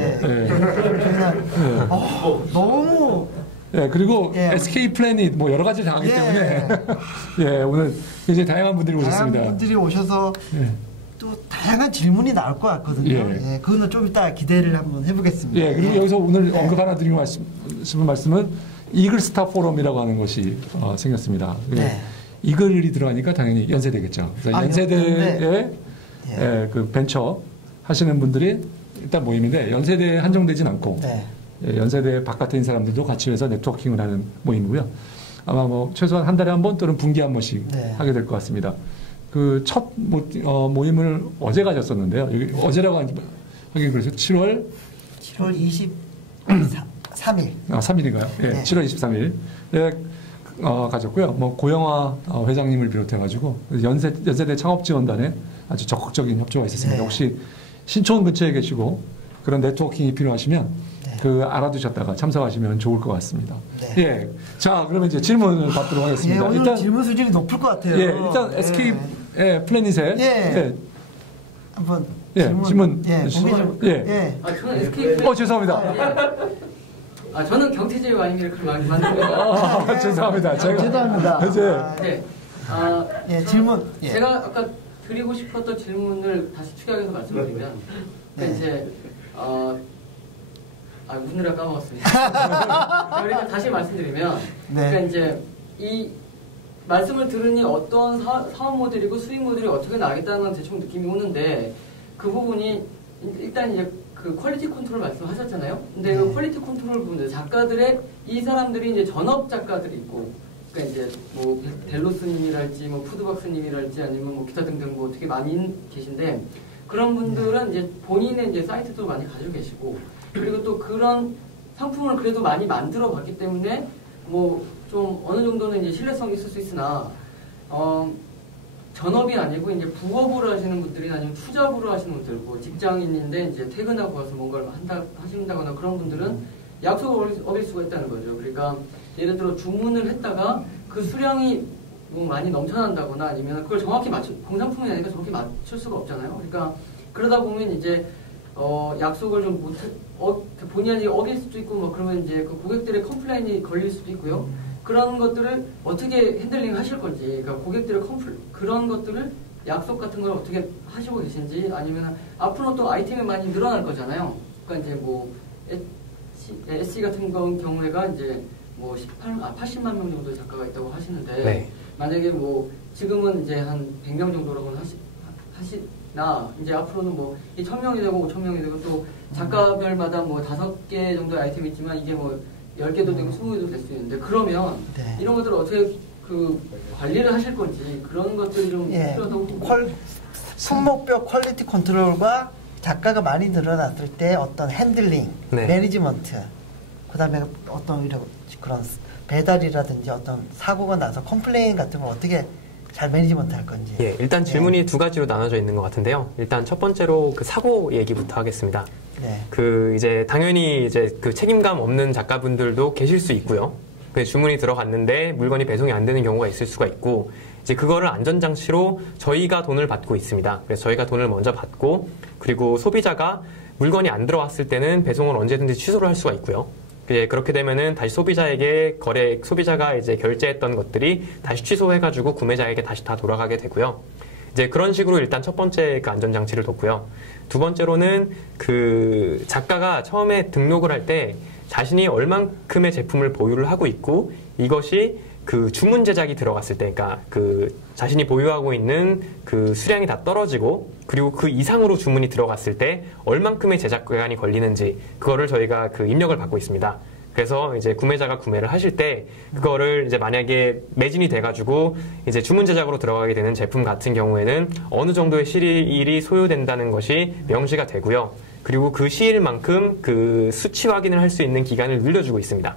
너무. 예, 그리고 SK 플래닛 뭐 여러 가지 다 하기 때문에 예, 오늘 굉장히 다양한 분들이 오셨습니다. 다양한 분들이 오셔서 또 다양한 질문이 나올 것 같거든요. 예, 그거는 좀 이따 기대를 한번 해보겠습니다. 예, 그리고 여기서 오늘 언급 하나 드리고 싶은 말씀은 이글스타 포럼이라고 하는 것이 생겼습니다. 이글이 들어가니까 당연히 연세대겠죠. 그래서 연세대에 그 벤처 하시는 분들이 일단 모임인데 연세대에 한정되진 않고 연세대 바깥에 있는 사람들도 같이 해서 네트워킹을 하는 모임이고요. 아마 뭐 최소한 한 달에 한 번 또는 분기에 한 번씩 하게 될 것 같습니다. 그 첫 모임을 어제 가졌었는데요. 여기 어제라고 하긴 그래서 7월 23일. 3일인가요? 예, 7월 23일. 가졌고요. 뭐 고영화 회장님을 비롯해가지고 연세대 창업지원단에 아주 적극적인 협조가 있었습니다. 혹시 신촌 근처에 계시고 그런 네트워킹이 필요하시면 알아두셨다가 참석하시면 좋을 것 같습니다. 예. 자, 그러면 이제 질문을 받도록 하겠습니다. 오늘 일단 질문 수준이 높을 것 같아요. 예, 일단 SK 플래닛에 한번 질문. 저는 SK 죄송합니다. 저는 경태제의 와인을 만든 거예요. 죄송합니다. 죄송합니다. 질문. 제가 아까 드리고 싶었던 질문을 다시 축약해서 말씀드리면, 이제 웃느라 까먹었습니다. 그러니까 다시 말씀드리면, 그러니까 이제 이 말씀을 들으니 어떤 사업 모델이고 수익 모델이 어떻게 나겠다는 대충 느낌이 오는데, 그 부분이 일단 이제 그 퀄리티 컨트롤 말씀하셨잖아요. 근데 그 퀄리티 컨트롤 부분들 이 사람들이 이제 전업 작가들이 있고, 그러니까 이제 뭐 델로스님이랄지 뭐 푸드박스님이랄지 아니면 뭐 기타 등등 뭐 되게 많이 계신데, 그런 분들은 이제 본인의 이제 사이트도 많이 가지고 계시고, 그리고 또 그런 상품을 그래도 많이 만들어 봤기 때문에 뭐 좀 어느 정도는 이제 신뢰성이 있을 수 있으나 전업이 아니고 이제 부업으로 하시는 분들이나 아니면 투잡으로 하시는 분들, 뭐 직장인인데 이제 퇴근하고 와서 뭔가를 하신다거나 그런 분들은 약속을 어길 수가 있다는 거죠. 그러니까 예를 들어 주문을 했다가 그 수량이 뭐 많이 넘쳐난다거나 아니면 그걸 정확히 공산품이 아니니까 정확히 맞출 수가 없잖아요. 그러니까 그러다 보면 이제 약속을 좀 본인이 어길 수도 있고 뭐 그러면 이제 그 고객들의 컴플레인이 걸릴 수도 있고요. 그런 것들을 어떻게 핸들링 하실 건지, 그러니까 고객들의 그런 것들을 약속 같은 걸 어떻게 하시고 계신지, 아니면 앞으로 또 아이템이 많이 늘어날 거잖아요. 그러니까 이제 뭐 SC 같은 경우에가 이제 뭐 80만 명 정도의 작가가 있다고 하시는데, 만약에 뭐 지금은 이제 한 100명 정도라고는 하시나 이제 앞으로는 뭐 1000명이 되고 5000명이 되고 또 작가별마다 뭐 5개 정도의 아이템이 있지만 이게 뭐 10개도 되고 20개도 될 수 있는데, 그러면 이런 것들을 어떻게 그 관리를 하실 건지 그런 것들이 좀 필요하다고. 손목표 퀄리티 컨트롤과 작가가 많이 늘어났을 때 어떤 핸들링, 매니지먼트, 그다음에 어떤 이런 그런 배달이라든지 어떤 사고가 나서 컴플레인 같은 거 어떻게 잘 매니지먼트 할 건지. 일단 질문이 두 가지로 나눠져 있는 것 같은데요. 일단 첫 번째로 그 사고 얘기부터 하겠습니다. 이제 당연히 이제 그 책임감 없는 작가분들도 계실 수 있고요. 그 주문이 들어갔는데 물건이 배송이 안 되는 경우가 있을 수가 있고, 이제 그거를 안전장치로 저희가 돈을 받고 있습니다. 그래서 저희가 돈을 먼저 받고 그리고 소비자가 물건이 안 들어왔을 때는 배송을 언제든지 취소를 할 수가 있고요. 그렇게 되면은 다시 소비자가 이제 결제했던 것들이 다시 취소해가지고 구매자에게 다시 다 돌아가게 되고요. 이제 그런 식으로 일단 첫 번째 그 안전장치를 뒀고요. 두 번째로는 그 작가가 처음에 등록을 할 때 자신이 얼만큼의 제품을 보유를 하고 있고 이것이 그 주문 제작이 들어갔을 때, 그러니까 그 자신이 보유하고 있는 그 수량이 다 떨어지고 그리고 그 이상으로 주문이 들어갔을 때 얼만큼의 제작 기간이 걸리는지 그거를 저희가 그 입력을 받고 있습니다. 그래서 이제 구매자가 구매를 하실 때 그거를 이제 만약에 매진이 돼가지고 이제 주문 제작으로 들어가게 되는 제품 같은 경우에는 어느 정도의 시일이 소요된다는 것이 명시가 되고요. 그리고 그 시일만큼 그 수치 확인을 할 수 있는 기간을 늘려주고 있습니다.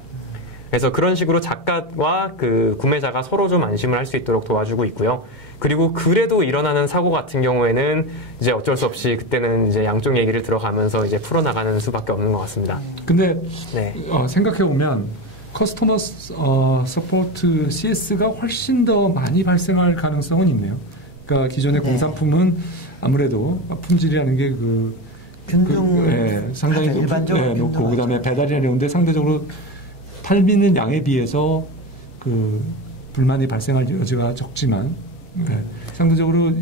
그래서 그런 식으로 작가와 그 구매자가 서로 좀 안심을 할 수 있도록 도와주고 있고요. 그리고 그래도 일어나는 사고 같은 경우에는 이제 어쩔 수 없이 그때는 이제 양쪽 얘기를 들어가면서 이제 풀어나가는 수밖에 없는 것 같습니다. 근데 네. 생각해보면 커스터머 서포트 CS가 훨씬 더 많이 발생할 가능성은 있네요. 그러니까 기존의 공산품은 아무래도 품질이라는 게 상당히 높고 그다음에 배달이 어려운데 상대적으로 팔리는 양에 비해서 그 불만이 발생할 여지가 적지만 상대적으로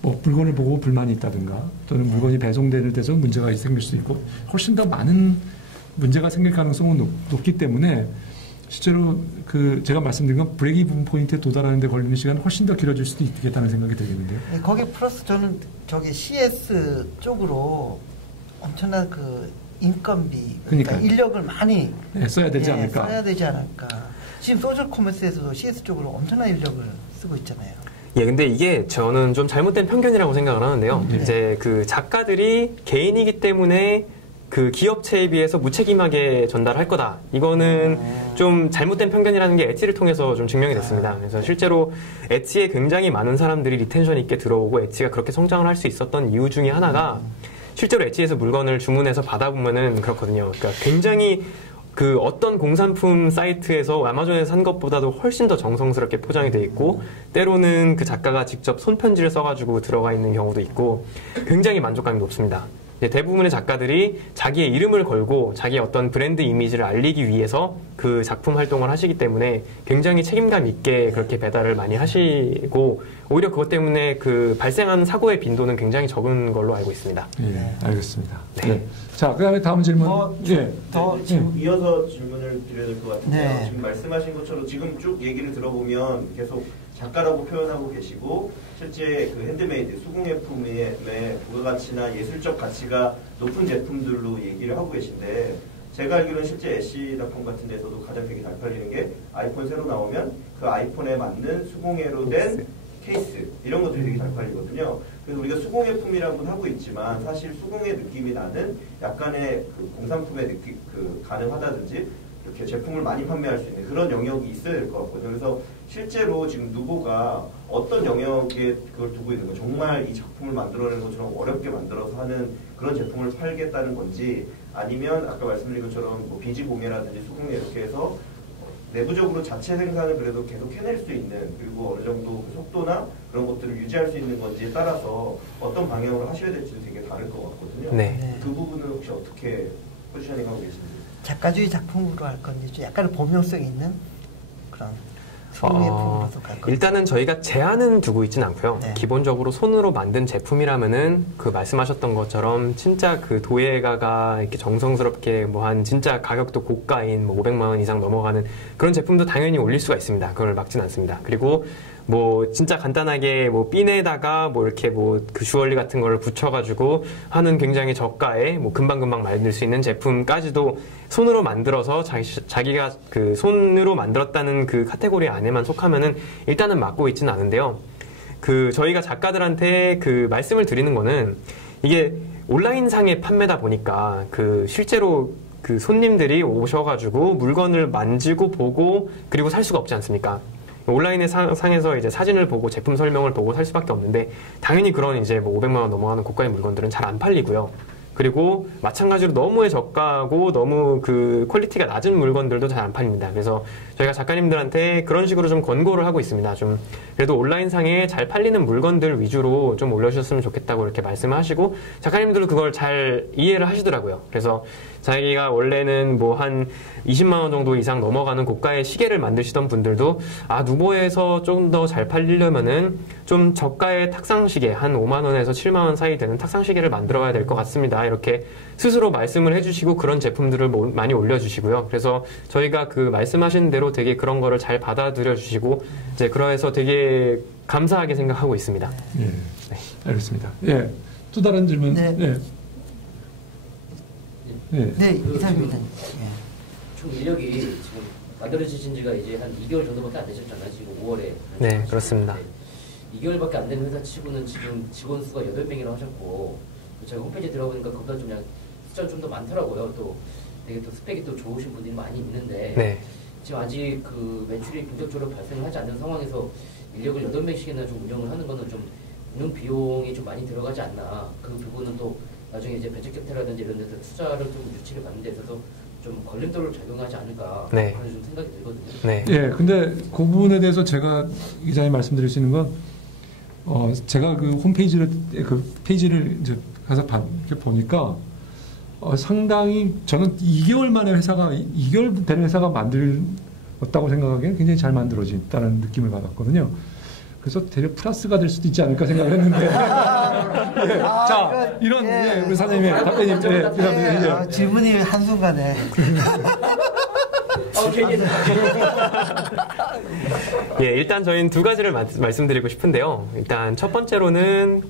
뭐 물건을 보고 불만이 있다든가 또는 물건이 배송되는 데서 문제가 생길 수 있고 훨씬 더 많은 문제가 생길 가능성은 높기 때문에 실제로 제가 말씀드린 건 브레이크 이븐 포인트에 도달하는 데 걸리는 시간은 훨씬 더 길어질 수도 있겠다는 생각이 들겠는데요. 거기 플러스 저는 저기 CS 쪽으로 엄청난 그 인건비, 그러니까 인력을 많이 써야 되지 않을까. 지금 소셜 커머스에서도 CS 쪽으로 엄청난 인력을 쓰고 있잖아요. 예, 근데 이게 저는 좀 잘못된 편견이라고 생각을 하는데요. 이제 그 작가들이 개인이기 때문에 그 기업체에 비해서 무책임하게 전달할 거다. 이거는 좀 잘못된 편견이라는 게 엣지를 통해서 좀 증명이 됐습니다. 그래서 실제로 엣지에 굉장히 많은 사람들이 리텐션 있게 들어오고 엣지가 그렇게 성장을 할 수 있었던 이유 중에 하나가 실제로 엣지에서 물건을 주문해서 받아보면은 그렇거든요. 그러니까 굉장히 그 어떤 공산품 사이트에서 아마존에서 산 것보다도 훨씬 더 정성스럽게 포장이 돼 있고 때로는 그 작가가 직접 손편지를 써가지고 들어가 있는 경우도 있고 굉장히 만족감이 높습니다. 대부분의 작가들이 자기의 이름을 걸고 자기의 어떤 브랜드 이미지를 알리기 위해서 그 작품 활동을 하시기 때문에 굉장히 책임감 있게 그렇게 배달을 많이 하시고 오히려 그것 때문에 그 발생하는 사고의 빈도는 굉장히 적은 걸로 알고 있습니다. 예, 알겠습니다. 네. 자, 그다음에 다음 질문. 이어서 질문을 드려야 될 것 같은데요. 지금 말씀하신 것처럼 지금 쭉 얘기를 들어보면 계속 작가라고 표현하고 계시고 실제 그 핸드메이드 수공예품의 부가가치나 예술적 가치가 높은 제품들로 얘기를 하고 계신데 제가 알기로는 실제 애쉬닷컴 같은 데서도 가장 되게 잘 팔리는 게 아이폰 새로 나오면 그 아이폰에 맞는 수공예로 된 케이스 이런 것들이 되게 잘 팔리거든요. 그래서 우리가 수공예품이라는 건 하고 있지만 사실 수공예 느낌이 나는 약간의 그 공산품의 느낌 가능하다든지 이렇게 제품을 많이 판매할 수 있는 그런 영역이 있어야 될 것 같거든요. 그래서 실제로 지금 누보가 어떤 영역에 그걸 두고 있는 거 정말 이 작품을 만들어내는 것처럼 어렵게 만들어서 하는 그런 제품을 팔겠다는 건지 아니면 아까 말씀드린 것처럼 뭐 비지공예라든지 수공예 이렇게 해서 내부적으로 자체 생산을 그래도 계속 해낼 수 있는 그리고 어느 정도 그 속도나 그런 것들을 유지할 수 있는 건지에 따라서 어떤 방향으로 하셔야 될지도 되게 다를 것 같거든요. 네. 그 부분은 혹시 어떻게 포지셔닝 하고 계신지? 작가주의 작품으로 할 건지 좀 약간 범용성 있는 그런 수공예품으로서 갈 건지. 일단은 저희가 제한은 두고 있진 않고요. 기본적으로 손으로 만든 제품이라면은 그 말씀하셨던 것처럼 진짜 그 도예가가 이렇게 정성스럽게 뭐 한 진짜 가격도 고가인 뭐 500만 원 이상 넘어가는 그런 제품도 당연히 올릴 수가 있습니다. 그걸 막진 않습니다. 그리고 뭐 진짜 간단하게 뭐 핀에다가 뭐 이렇게 뭐 그 주얼리 같은 거를 붙여가지고 하는 굉장히 저가에 뭐 금방금방 만들 수 있는 제품까지도 손으로 만들어서 자기가 그 손으로 만들었다는 그 카테고리 안에만 속하면은 일단은 막고 있지는 않은데요. 그 저희가 작가들한테 그 말씀을 드리는 거는 이게 온라인상의 판매다 보니까 그 실제로 그 손님들이 오셔가지고 물건을 만지고 보고 그리고 살 수가 없지 않습니까? 온라인의 상에서 이제 사진을 보고 제품 설명을 보고 살 수밖에 없는데 당연히 그런 이제 뭐 500만 원 넘어가는 고가의 물건들은 잘 안 팔리고요. 그리고 마찬가지로 너무의 저가고 너무 그 퀄리티가 낮은 물건들도 잘 안 팔립니다. 그래서 저희가 작가님들한테 그런 식으로 좀 권고를 하고 있습니다. 좀 그래도 온라인상에 잘 팔리는 물건들 위주로 좀 올려주셨으면 좋겠다고 이렇게 말씀을 하시고 작가님들도 그걸 잘 이해를 하시더라고요. 그래서 자기가 원래는 뭐 한 20만 원 정도 이상 넘어가는 고가의 시계를 만드시던 분들도 누보에서 좀 더 잘 팔리려면은 좀 저가의 탁상 시계 한 5만 원에서 7만 원 사이 되는 탁상 시계를 만들어야 될 것 같습니다. 이렇게 스스로 말씀을 해주시고 그런 제품들을 많이 올려주시고요. 그래서 저희가 그 말씀하신 대로 되게 그런 거를 잘 받아들여 주시고 이제 그래서 되게 감사하게 생각하고 있습니다. 예, 알겠습니다. 예, 또 다른 질문. 네. 예. 네, 이상입니다. 총 인력이 지금 만들어지신 지가 이제 한 2개월 정도밖에 안 되셨잖아요. 지금 5월에. 네, 그렇습니다. 2개월밖에 안 되는 회사 치고는 지금 직원 수가 8명이라고 하셨고, 제가 홈페이지에 들어보니까 그보다 좀 숫자가 좀 더 많더라고요. 또 되게 또 스펙이 또 좋으신 분들이 많이 있는데, 네. 지금 아직 그 매출이 본격적으로 발생을 하지 않는 상황에서 인력을 8명씩이나 좀 운영을 하는 거는 좀 운영 비용이 좀 많이 들어가지 않나. 그 부분은 또 나중에 이제 벤처캐피탈이라든지 이런 데서 투자를 좀 유치를 받는 데 있어서 좀 걸림돌을 작용하지 않을까 네. 그런 좀 생각이 들거든요. 네. 예, 근데 그 부분에 대해서 제가 기자님 말씀드릴 수 있는 건 제가 그 홈페이지를 그 페이지를 이제 가서 이렇게 보니까 상당히 저는 2개월 만에 2개월 되는 회사가 만들었다고 생각하기에는 굉장히 잘 만들어졌다는 느낌을 받았거든요. 그래서 되려 플러스가 될 수도 있지 않을까 생각을 했는데. 예, 자, 이런, 우리 사장님의 답변이, 질문이 한순간에. 예, 일단 저희는 두 가지를 말씀드리고 싶은데요. 일단 첫 번째로는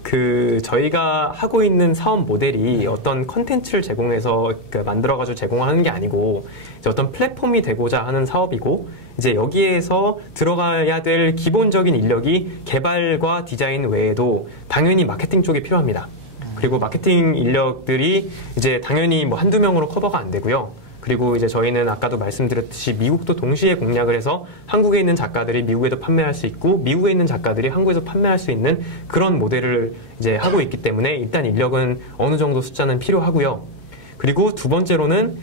저희가 하고 있는 사업 모델이 어떤 컨텐츠를 제공해서 만들어가지고 제공하는 게 아니고 이제 어떤 플랫폼이 되고자 하는 사업이고 이제 여기에서 들어가야 될 기본적인 인력이 개발과 디자인 외에도 당연히 마케팅 쪽이 필요합니다. 그리고 마케팅 인력들이 이제 당연히 뭐 한두 명으로 커버가 안 되고요. 그리고 이제 저희는 아까도 말씀드렸듯이 미국도 동시에 공략을 해서 한국에 있는 작가들이 미국에도 판매할 수 있고 미국에 있는 작가들이 한국에서 판매할 수 있는 그런 모델을 이제 하고 있기 때문에 일단 인력은 어느 정도 숫자는 필요하고요. 그리고 두 번째로는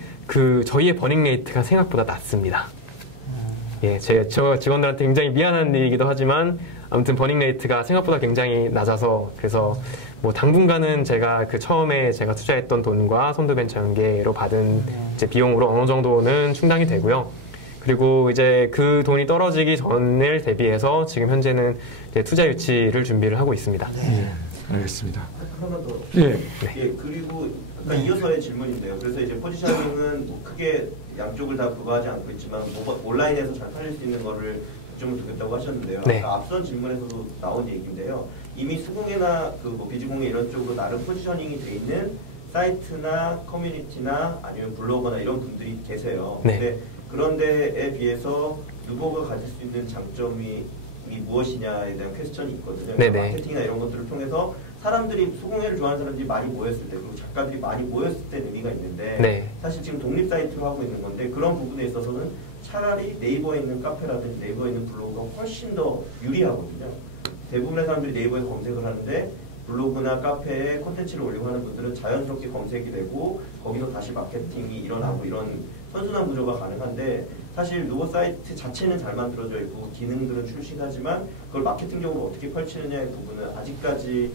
저희의 버닝 레이트가 생각보다 낮습니다. 예, 저 직원들한테 굉장히 미안한 일이기도 하지만 아무튼 버닝 레이트가 생각보다 굉장히 낮아서 그래서 뭐 당분간은 제가 처음에 제가 투자했던 돈과 선두벤처 연계로 받은 이제 비용으로 어느 정도는 충당이 되고요. 그리고 이제 그 돈이 떨어지기 전을 대비해서 지금 현재는 이제 투자 유치를 준비를 하고 있습니다. 네, 알겠습니다. 하나만 더. 예. 예, 그리고 이어서의 질문인데요. 그래서 이제 포지셔닝은 뭐 크게 양쪽을 다 부과하지 않고 있지만 온라인에서 잘 팔릴 수 있는 거를 좀 좋겠다고 하셨는데요. 네. 앞선 질문에서도 나온 얘기인데요. 이미 수공예나 뭐 비즈공예 이런 쪽으로 나름 포지셔닝이 돼 있는 사이트나 커뮤니티나 아니면 블로거나 이런 분들이 계세요. 네. 근데 그런 데에 비해서 누보가 가질 수 있는 장점이 무엇이냐에 대한 퀘스천이 있거든요. 그러니까 마케팅이나 이런 것들을 통해서 사람들이 수공예를 좋아하는 사람들이 많이 모였을 때 그리고 작가들이 많이 모였을 때 의미가 있는데 사실 지금 독립 사이트로 하고 있는 건데 그런 부분에 있어서는 차라리 네이버에 있는 카페라든지 네이버에 있는 블로그가 훨씬 더 유리하거든요. 대부분의 사람들이 네이버에서 검색을 하는데 블로그나 카페에 콘텐츠를 올리고 하는 분들은 자연스럽게 검색이 되고 거기서 다시 마케팅이 일어나고 이런 선순환 구조가 가능한데 사실 누보 사이트 자체는 잘 만들어져 있고 기능들은 출시하지만 그걸 마케팅적으로 어떻게 펼치느냐의 부분은 아직까지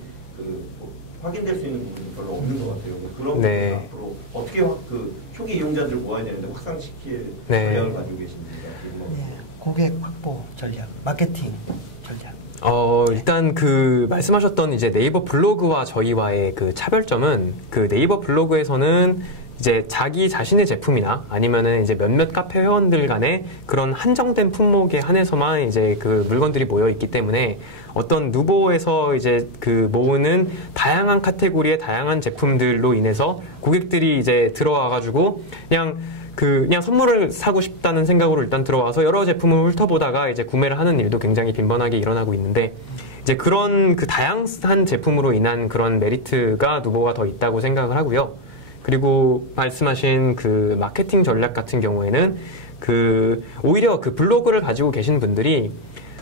뭐 확인될 수 있는 부분은 별로 없는 것 같아요. 그런 부분은 앞으로 어떻게 초기 이용자들을 모아야 되는데 확산시킬 전략을 가지고 계십니까? 고객 확보 전략, 마케팅 전략. 일단 말씀하셨던 이제 네이버 블로그와 저희와의 차별점은 네이버 블로그에서는 이제 자기 자신의 제품이나 아니면은 이제 몇몇 카페 회원들 간의 그런 한정된 품목에 한해서만 이제 물건들이 모여 있기 때문에 어떤 누보에서 이제 모으는 다양한 카테고리의 다양한 제품들로 인해서 고객들이 이제 들어와가지고 그냥 선물을 사고 싶다는 생각으로 일단 들어와서 여러 제품을 훑어보다가 이제 구매를 하는 일도 굉장히 빈번하게 일어나고 있는데 이제 그런 다양한 제품으로 인한 그런 메리트가 누보가 더 있다고 생각을 하고요. 그리고 말씀하신 마케팅 전략 같은 경우에는 오히려 블로그를 가지고 계신 분들이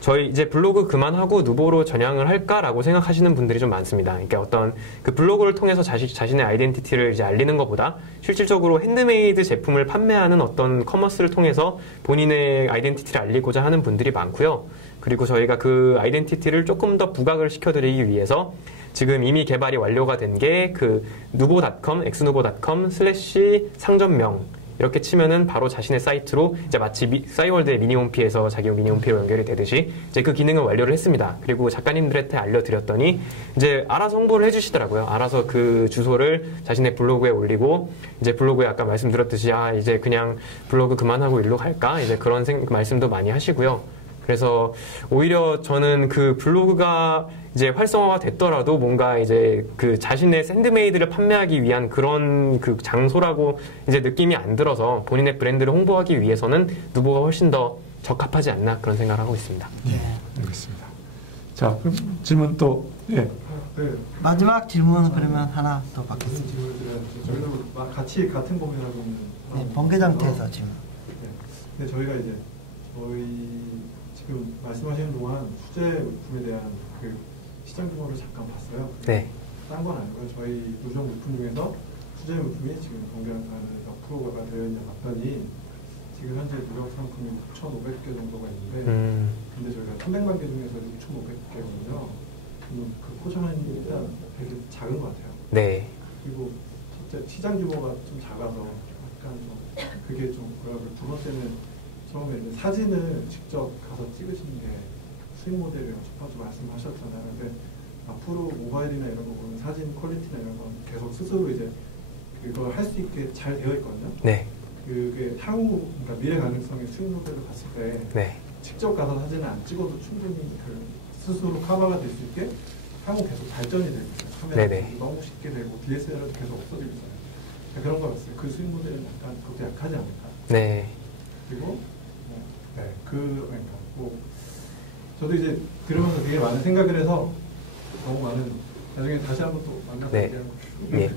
저희 이제 블로그 그만하고 누보로 전향을 할까라고 생각하시는 분들이 좀 많습니다. 그러니까 어떤 그 블로그를 통해서 자신의 아이덴티티를 이제 알리는 것보다 실질적으로 핸드메이드 제품을 판매하는 어떤 커머스를 통해서 본인의 아이덴티티를 알리고자 하는 분들이 많고요. 그리고 저희가 그 아이덴티티를 조금 더 부각을 시켜드리기 위해서 지금 이미 개발이 완료가 된 게 그 nubo.com, xnubo.com/상점명 이렇게 치면은 바로 자신의 사이트로 이제 마치 싸이월드의 미니홈피에서 자기 미니홈피로 연결이 되듯이 이제 그 기능을 완료를 했습니다. 그리고 작가님들한테 알려드렸더니 이제 알아서 홍보를 해주시더라고요. 알아서 그 주소를 자신의 블로그에 올리고 이제 블로그에 아까 말씀드렸듯이 이제 그냥 블로그 그만하고 일로 갈까 이제 그런 말씀도 많이 하시고요. 그래서 오히려 저는 그 블로그가 이제 활성화가 됐더라도 뭔가 이제 그 자신의 핸드메이드를 판매하기 위한 그런 그 장소라고 이제 느낌이 안 들어서 본인의 브랜드를 홍보하기 위해서는 누보가 훨씬 더 적합하지 않나 그런 생각을 하고 있습니다. 네, 알겠습니다. 자, 그럼 질문 또, 예. 네. 마지막 질문 그러면 하나 더 받겠습니다. 질문을 드려야죠. 저희도 같이 같은 범위를 하고 있는. 네, 번개장터에서 질문. 네. 근데 저희가 이제 저희 지금 말씀하시는 동안 수제 물품에 대한 그 시장 규모를 잠깐 봤어요. 네. 딴 건 아니고요. 저희 누적 물품 중에서 수제 물품이 지금 번개장터에 몇 프로가 되어 있냐 봤더니 지금 현재 누적 상품이 6,500개 정도가 있는데 근데 저희가 300만 개 중에서 6,500개거든요. 그 포션이 일단 되게 작은 것 같아요. 네. 그리고 첫째 시장 규모가 좀 작아서 약간 좀 그게 좀 그러고 두 번째는 처음에 사진을 직접 가서 찍으시는 게 수익 모델이라고 첫 번째 말씀하셨잖아요. 근데 앞으로 모바일이나 이런 거 보면 사진 퀄리티나 이런 건 계속 스스로 이제 그걸 할 수 있게 잘 되어 있거든요. 네. 그게 향후 그러니까 미래 가능성의 수익 모델로 갔을 때 네. 직접 가서 사진을 안 찍어도 충분히 그 스스로 커버가 될 수 있게 향후 계속 발전이 되고 있어요. 카메라도 너무 쉽게 되고 DSLR도 계속 없어지고 있어요. 그런 거였어요. 그 수익 모델은 약간 그것도 약하지 않을까. 네. 그리고 그러니까 뭐 저도 이제 들으면서 되게 많은 생각을 해서 너무 많은 나중에 다시 한번 또 만나서 얘기하는 거. 네.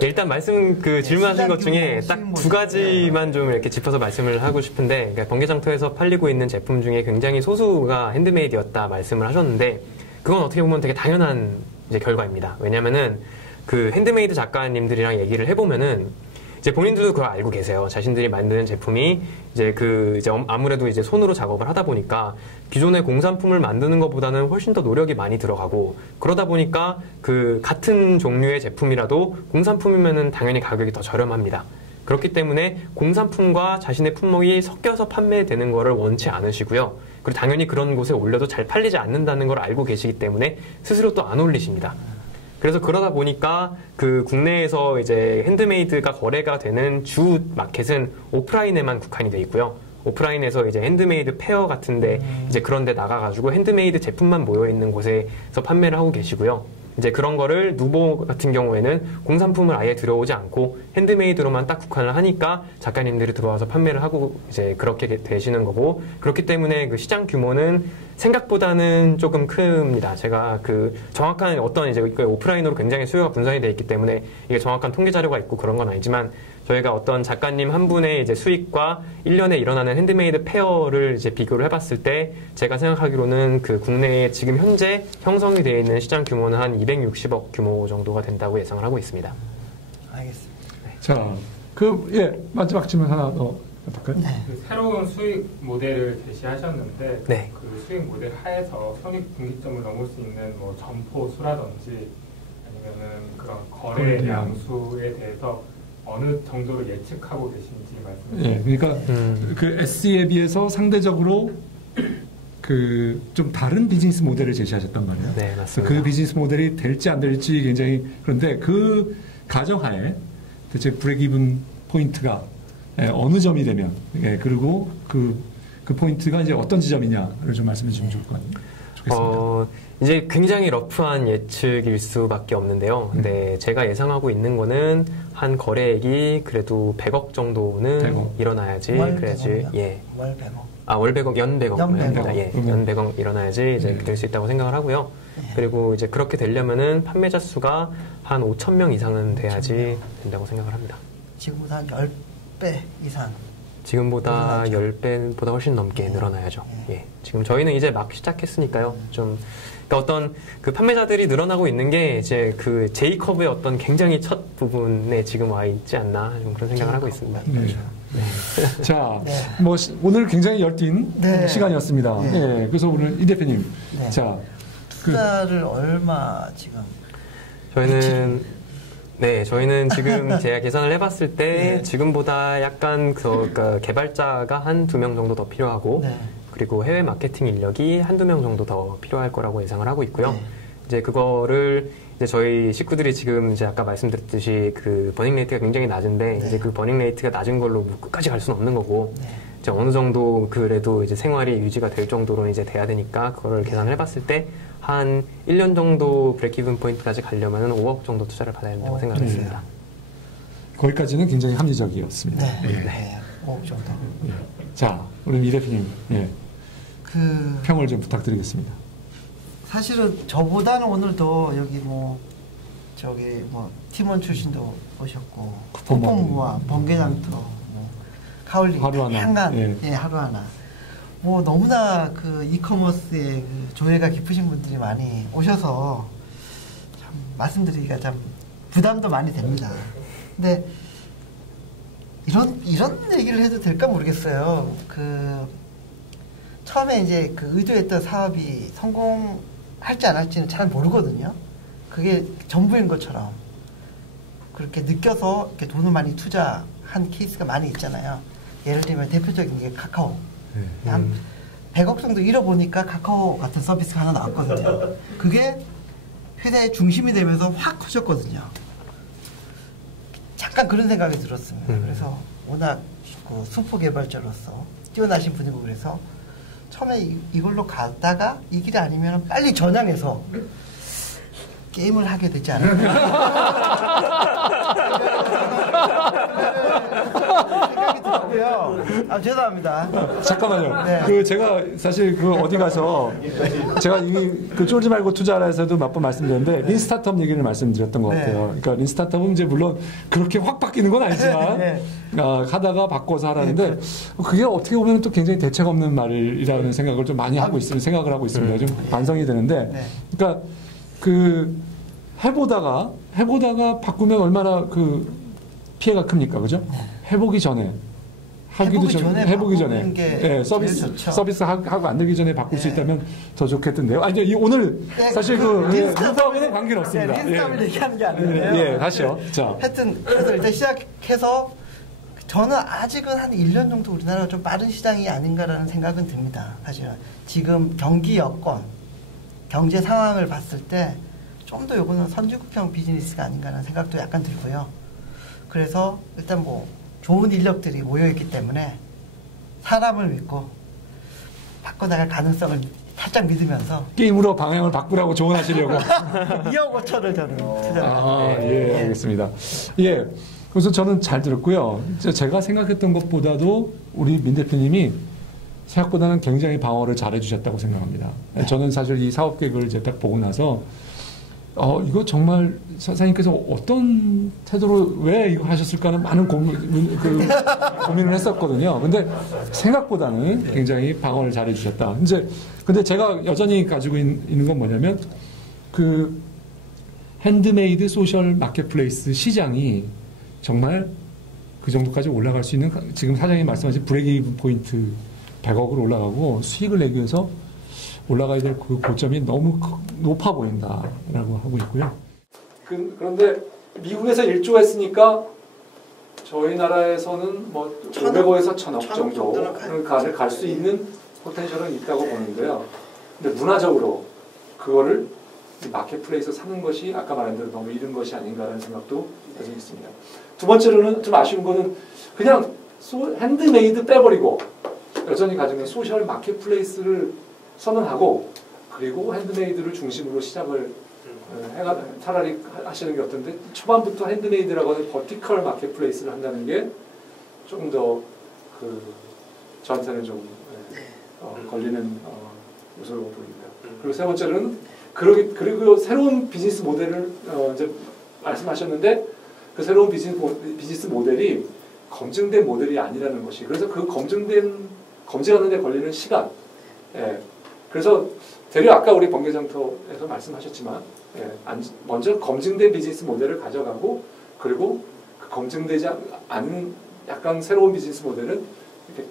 일단 말씀 그 질문하신 것 중에 딱 두 가지만 좀 이렇게 짚어서 말씀을 하고 싶은데 그러니까 번개장터에서 팔리고 있는 제품 중에 굉장히 소수가 핸드메이드였다 말씀을 하셨는데 그건 어떻게 보면 되게 당연한 이제 결과입니다. 왜냐면은 그 핸드메이드 작가님들이랑 얘기를 해보면은 이제 본인들도 그걸 알고 계세요. 자신들이 만드는 제품이 이제 이제 아무래도 이제 손으로 작업을 하다 보니까 기존의 공산품을 만드는 것보다는 훨씬 더 노력이 많이 들어가고 그러다 보니까 그 같은 종류의 제품이라도 공산품이면은 당연히 가격이 더 저렴합니다. 그렇기 때문에 공산품과 자신의 품목이 섞여서 판매되는 거를 원치 않으시고요. 그리고 당연히 그런 곳에 올려도 잘 팔리지 않는다는 걸 알고 계시기 때문에 스스로 또 안 올리십니다. 그래서 그러다 보니까 그 국내에서 이제 핸드메이드가 거래가 되는 주 마켓은 오프라인에만 국한이 돼 있고요. 오프라인에서 이제 핸드메이드 페어 같은데 이제 그런데 나가가지고 핸드메이드 제품만 모여 있는 곳에서 판매를 하고 계시고요. 이제 그런 거를 누보 같은 경우에는 공산품을 아예 들어오지 않고 핸드메이드로만 딱 국한을 하니까 작가님들이 들어와서 판매를 하고 이제 그렇게 되시는 거고 그렇기 때문에 그 시장 규모는 생각보다는 조금 큽니다. 제가 그 정확한 어떤 이제 오프라인으로 굉장히 수요가 분산이 되어 있기 때문에 이게 정확한 통계 자료가 있고 그런 건 아니지만 저희가 어떤 작가님 한 분의 이제 수익과 1년에 일어나는 핸드메이드 페어를 이제 비교를 해봤을 때 제가 생각하기로는 그 국내에 지금 현재 형성이 되어 있는 시장 규모는 한 260억 규모 정도가 된다고 예상을 하고 있습니다. 알겠습니다. 네. 자, 마지막 질문 하나 더 해볼까요? 네. 그 새로운 수익 모델을 제시하셨는데 네. 그 수익 모델 하에서 손익분기점을 넘을 수 있는 뭐 점포 수라든지 아니면은 그런 거래 양수에 대해서 어느 정도로 예측하고 계신지 말씀해 주세요. 예, 그러니까 그 SE에 비해서 상대적으로 그 좀 다른 비즈니스 모델을 제시하셨단 말이에요. 네, 맞습니다. 그 비즈니스 모델이 될지 안 될지 굉장히 그런데 그 가정하에 대체 브레이크 이븐 포인트가 어느 점이 되면 그리고 그 포인트가 이제 어떤 지점이냐를 좀 말씀해 주시면 좋을 것 같아요. 좋겠습니다. 이제 굉장히 러프한 예측일 수밖에 없는데요. 근데 제가 예상하고 있는 거는 한 거래액이 그래도 100억 정도는 100억. 일어나야지 그래야지 월 100억. 월 100억, 연 100억. 연 100억 일어나야지 이제 될 수 있다고 생각을 하고요. 그리고 이제 그렇게 되려면은 판매자 수가 한 5,000명 이상은 돼야지 된다고 생각을 합니다. 지금보다 한 10배 이상 지금보다 10배보다 훨씬 넘게 늘어나야죠. 예. 지금 저희는 이제 막 시작했으니까요. 좀 그러니까 어떤 그 판매자들이 늘어나고 있는 게 이제 그 J컵의 어떤 굉장히 첫 부분에 지금 와 있지 않나 좀 그런 생각을 하고 있습니다. 네. 네. 자, 뭐 오늘 굉장히 열띤 시간이었습니다. 네. 그래서 오늘 이 대표님, 자, 투자를 얼마 지금? 저희는 지금 제가 계산을 해봤을 때 지금보다 약간 그러니까 개발자가 한 2명 정도 더 필요하고 그리고 해외 마케팅 인력이 1-2명 정도 더 필요할 거라고 예상을 하고 있고요. 이제 그거를 이제 저희 식구들이 지금 이제 아까 말씀드렸듯이 그 버닝 레이트가 굉장히 낮은데 이제 그 버닝 레이트가 낮은 걸로 뭐 끝까지 갈 수는 없는 거고 이제 어느 정도 그래도 이제 생활이 유지가 될 정도로는 이제 돼야 되니까 그거를 계산을 해봤을 때 한 1년 정도 브레이크이븐 포인트까지 가려면 5억 정도 투자를 받아야 된다고 생각을 했습니다. 거기까지는 굉장히 합리적이었습니다. 5억 정도. 자, 우리 이 대표님, 평을 좀 부탁드리겠습니다. 사실은 저보다는 오늘도 여기 팀원 출신도 오셨고 쿠폰부와 번개장터, 카울링, 향간, 하루하나. 뭐 너무나 그 이커머스에 그 조예가 깊으신 분들이 많이 오셔서 참 말씀드리기가 참 부담도 많이 됩니다. 근데 이런 얘기를 해도 될까 모르겠어요. 그 처음에 이제 그 의도했던 사업이 성공할지 안 할지는 잘 모르거든요. 그게 전부인 것처럼 그렇게 느껴서 이렇게 돈을 많이 투자한 케이스가 많이 있잖아요. 예를 들면 대표적인 게 카카오. 한 100억 정도 잃어보니까 카카오 같은 서비스가 하나 나왔거든요. 그게 회사의 중심이 되면서 확 커졌거든요. 잠깐 그런 생각이 들었습니다. 그래서 워낙 그 수포 개발자로서 뛰어나신 분이고 그래서 처음에 이걸로 가다가 이 길이 아니면 빨리 전향해서 게임을 하게 되지 않을까 생각이 들었고요. 죄송합니다. 잠깐만요. 그 제가 사실 그 어디 가서 제가 그 쫄지 말고 투자라에서도 몇 번 말씀드렸는데 린 스타트업 얘기를 말씀드렸던 것 같아요. 그러니까 린 스타트업은 이제 물론 그렇게 확 바뀌는 건 아니지만 하다가 바꿔서 하라는데 그게 어떻게 보면 또 굉장히 대책 없는 말이라는 생각을 좀 많이 하고 있습니다. 생각을 하고 있습니다. 좀 반성이 되는데 그러니까 그 해보다가 바꾸면 얼마나 그 피해가 큽니까, 그죠? 해보기 전에 해보기 전에 서비스 하고 안 되기 전에 바꿀 수 있다면 더 좋겠던데요. 아니 오늘 사실 그 린스타업에는 관계는 없습니다. 린스타업을 얘기하는 게 아니에요. 다시요. 자, 하여튼 그래서 일단 시작해서 저는 아직은 한 1년 정도 우리나라가 좀 빠른 시장이 아닌가라는 생각은 듭니다. 사실은 지금 경기 여건, 경제 상황을 봤을 때 좀 더 요거는 선진국형 비즈니스가 아닌가라는 생각도 약간 들고요. 그래서 일단 뭐 좋은 인력들이 모여있기 때문에 사람을 믿고 바꿔나갈 가능성을 살짝 믿으면서 게임으로 방향을 바꾸라고 조언하시려고 2억 5천을 저는 투자를 알겠습니다. 그래서 저는 잘 들었고요. 제가 생각했던 것보다도 우리 민 대표님이 생각보다는 굉장히 방어를 잘 해주셨다고 생각합니다. 저는 사실 이 사업 계획을 이제 딱 보고 나서 이거 정말 사장님께서 어떤 태도로 왜 이거 하셨을까는 많은 고민을 했었거든요. 근데 생각보다는 굉장히 방어를 잘 해주셨다. 근데 제가 여전히 가지고 있는 건 뭐냐면 그 핸드메이드 소셜 마켓플레이스 시장이 정말 그 정도까지 올라갈 수 있는 지금 사장님 말씀하신 브레이크 포인트 100억으로 올라가고 수익을 내기 위해서 올라가야 될 그 고점이 너무 높아 보인다라고 하고 있고요. 그런데 미국에서 1조 했으니까 저희 나라에서는 뭐 500억에서 1000억 정도를 갈 수 있는 포텐셜은 있다고 보는데요. 근데 문화적으로 그거를 마켓플레이스 사는 것이 아까 말한 대로 너무 이른 것이 아닌가라는 생각도 가지고 있습니다. 두 번째로는 좀 아쉬운 거는 그냥 핸드메이드 빼버리고 여전히 가지고 있는 소셜 마켓플레이스를 선언하고 그리고 핸드메이드를 중심으로 시작을 차라리 하시는 게 어떤데 초반부터 핸드메이드라고 하는 버티컬 마켓플레이스를 한다는 게 좀 더 저한테는 좀 걸리는 요소로 보이고요. 그리고 세 번째로는 그리고 새로운 비즈니스 모델을 이제 말씀하셨는데 그 새로운 비즈니스 모델이 검증된 모델이 아니라는 것이. 그래서 그 검증하는 데 걸리는 시간. 예. 그래서 대략 아까 우리 번개장터에서 말씀하셨지만 먼저 검증된 비즈니스 모델을 가져가고 그리고 그 검증되지 않은 약간 새로운 비즈니스 모델은 이렇게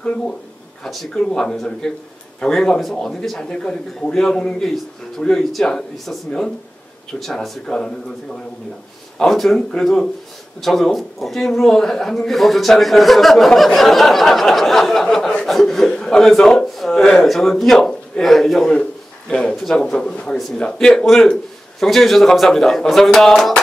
같이 끌고 가면서 이렇게 병행하면서 어느 게 잘 될까 이렇게 고려해보는 게 도리어 있었으면 좋지 않았을까라는 그런 생각을 해봅니다. 아무튼 그래도 저도 게임으로 하는 게 더 좋지 않을까 생각을 하면서 저는 2억을 투자 검토하겠습니다. 오늘 경청해 주셔서 감사합니다. 감사합니다.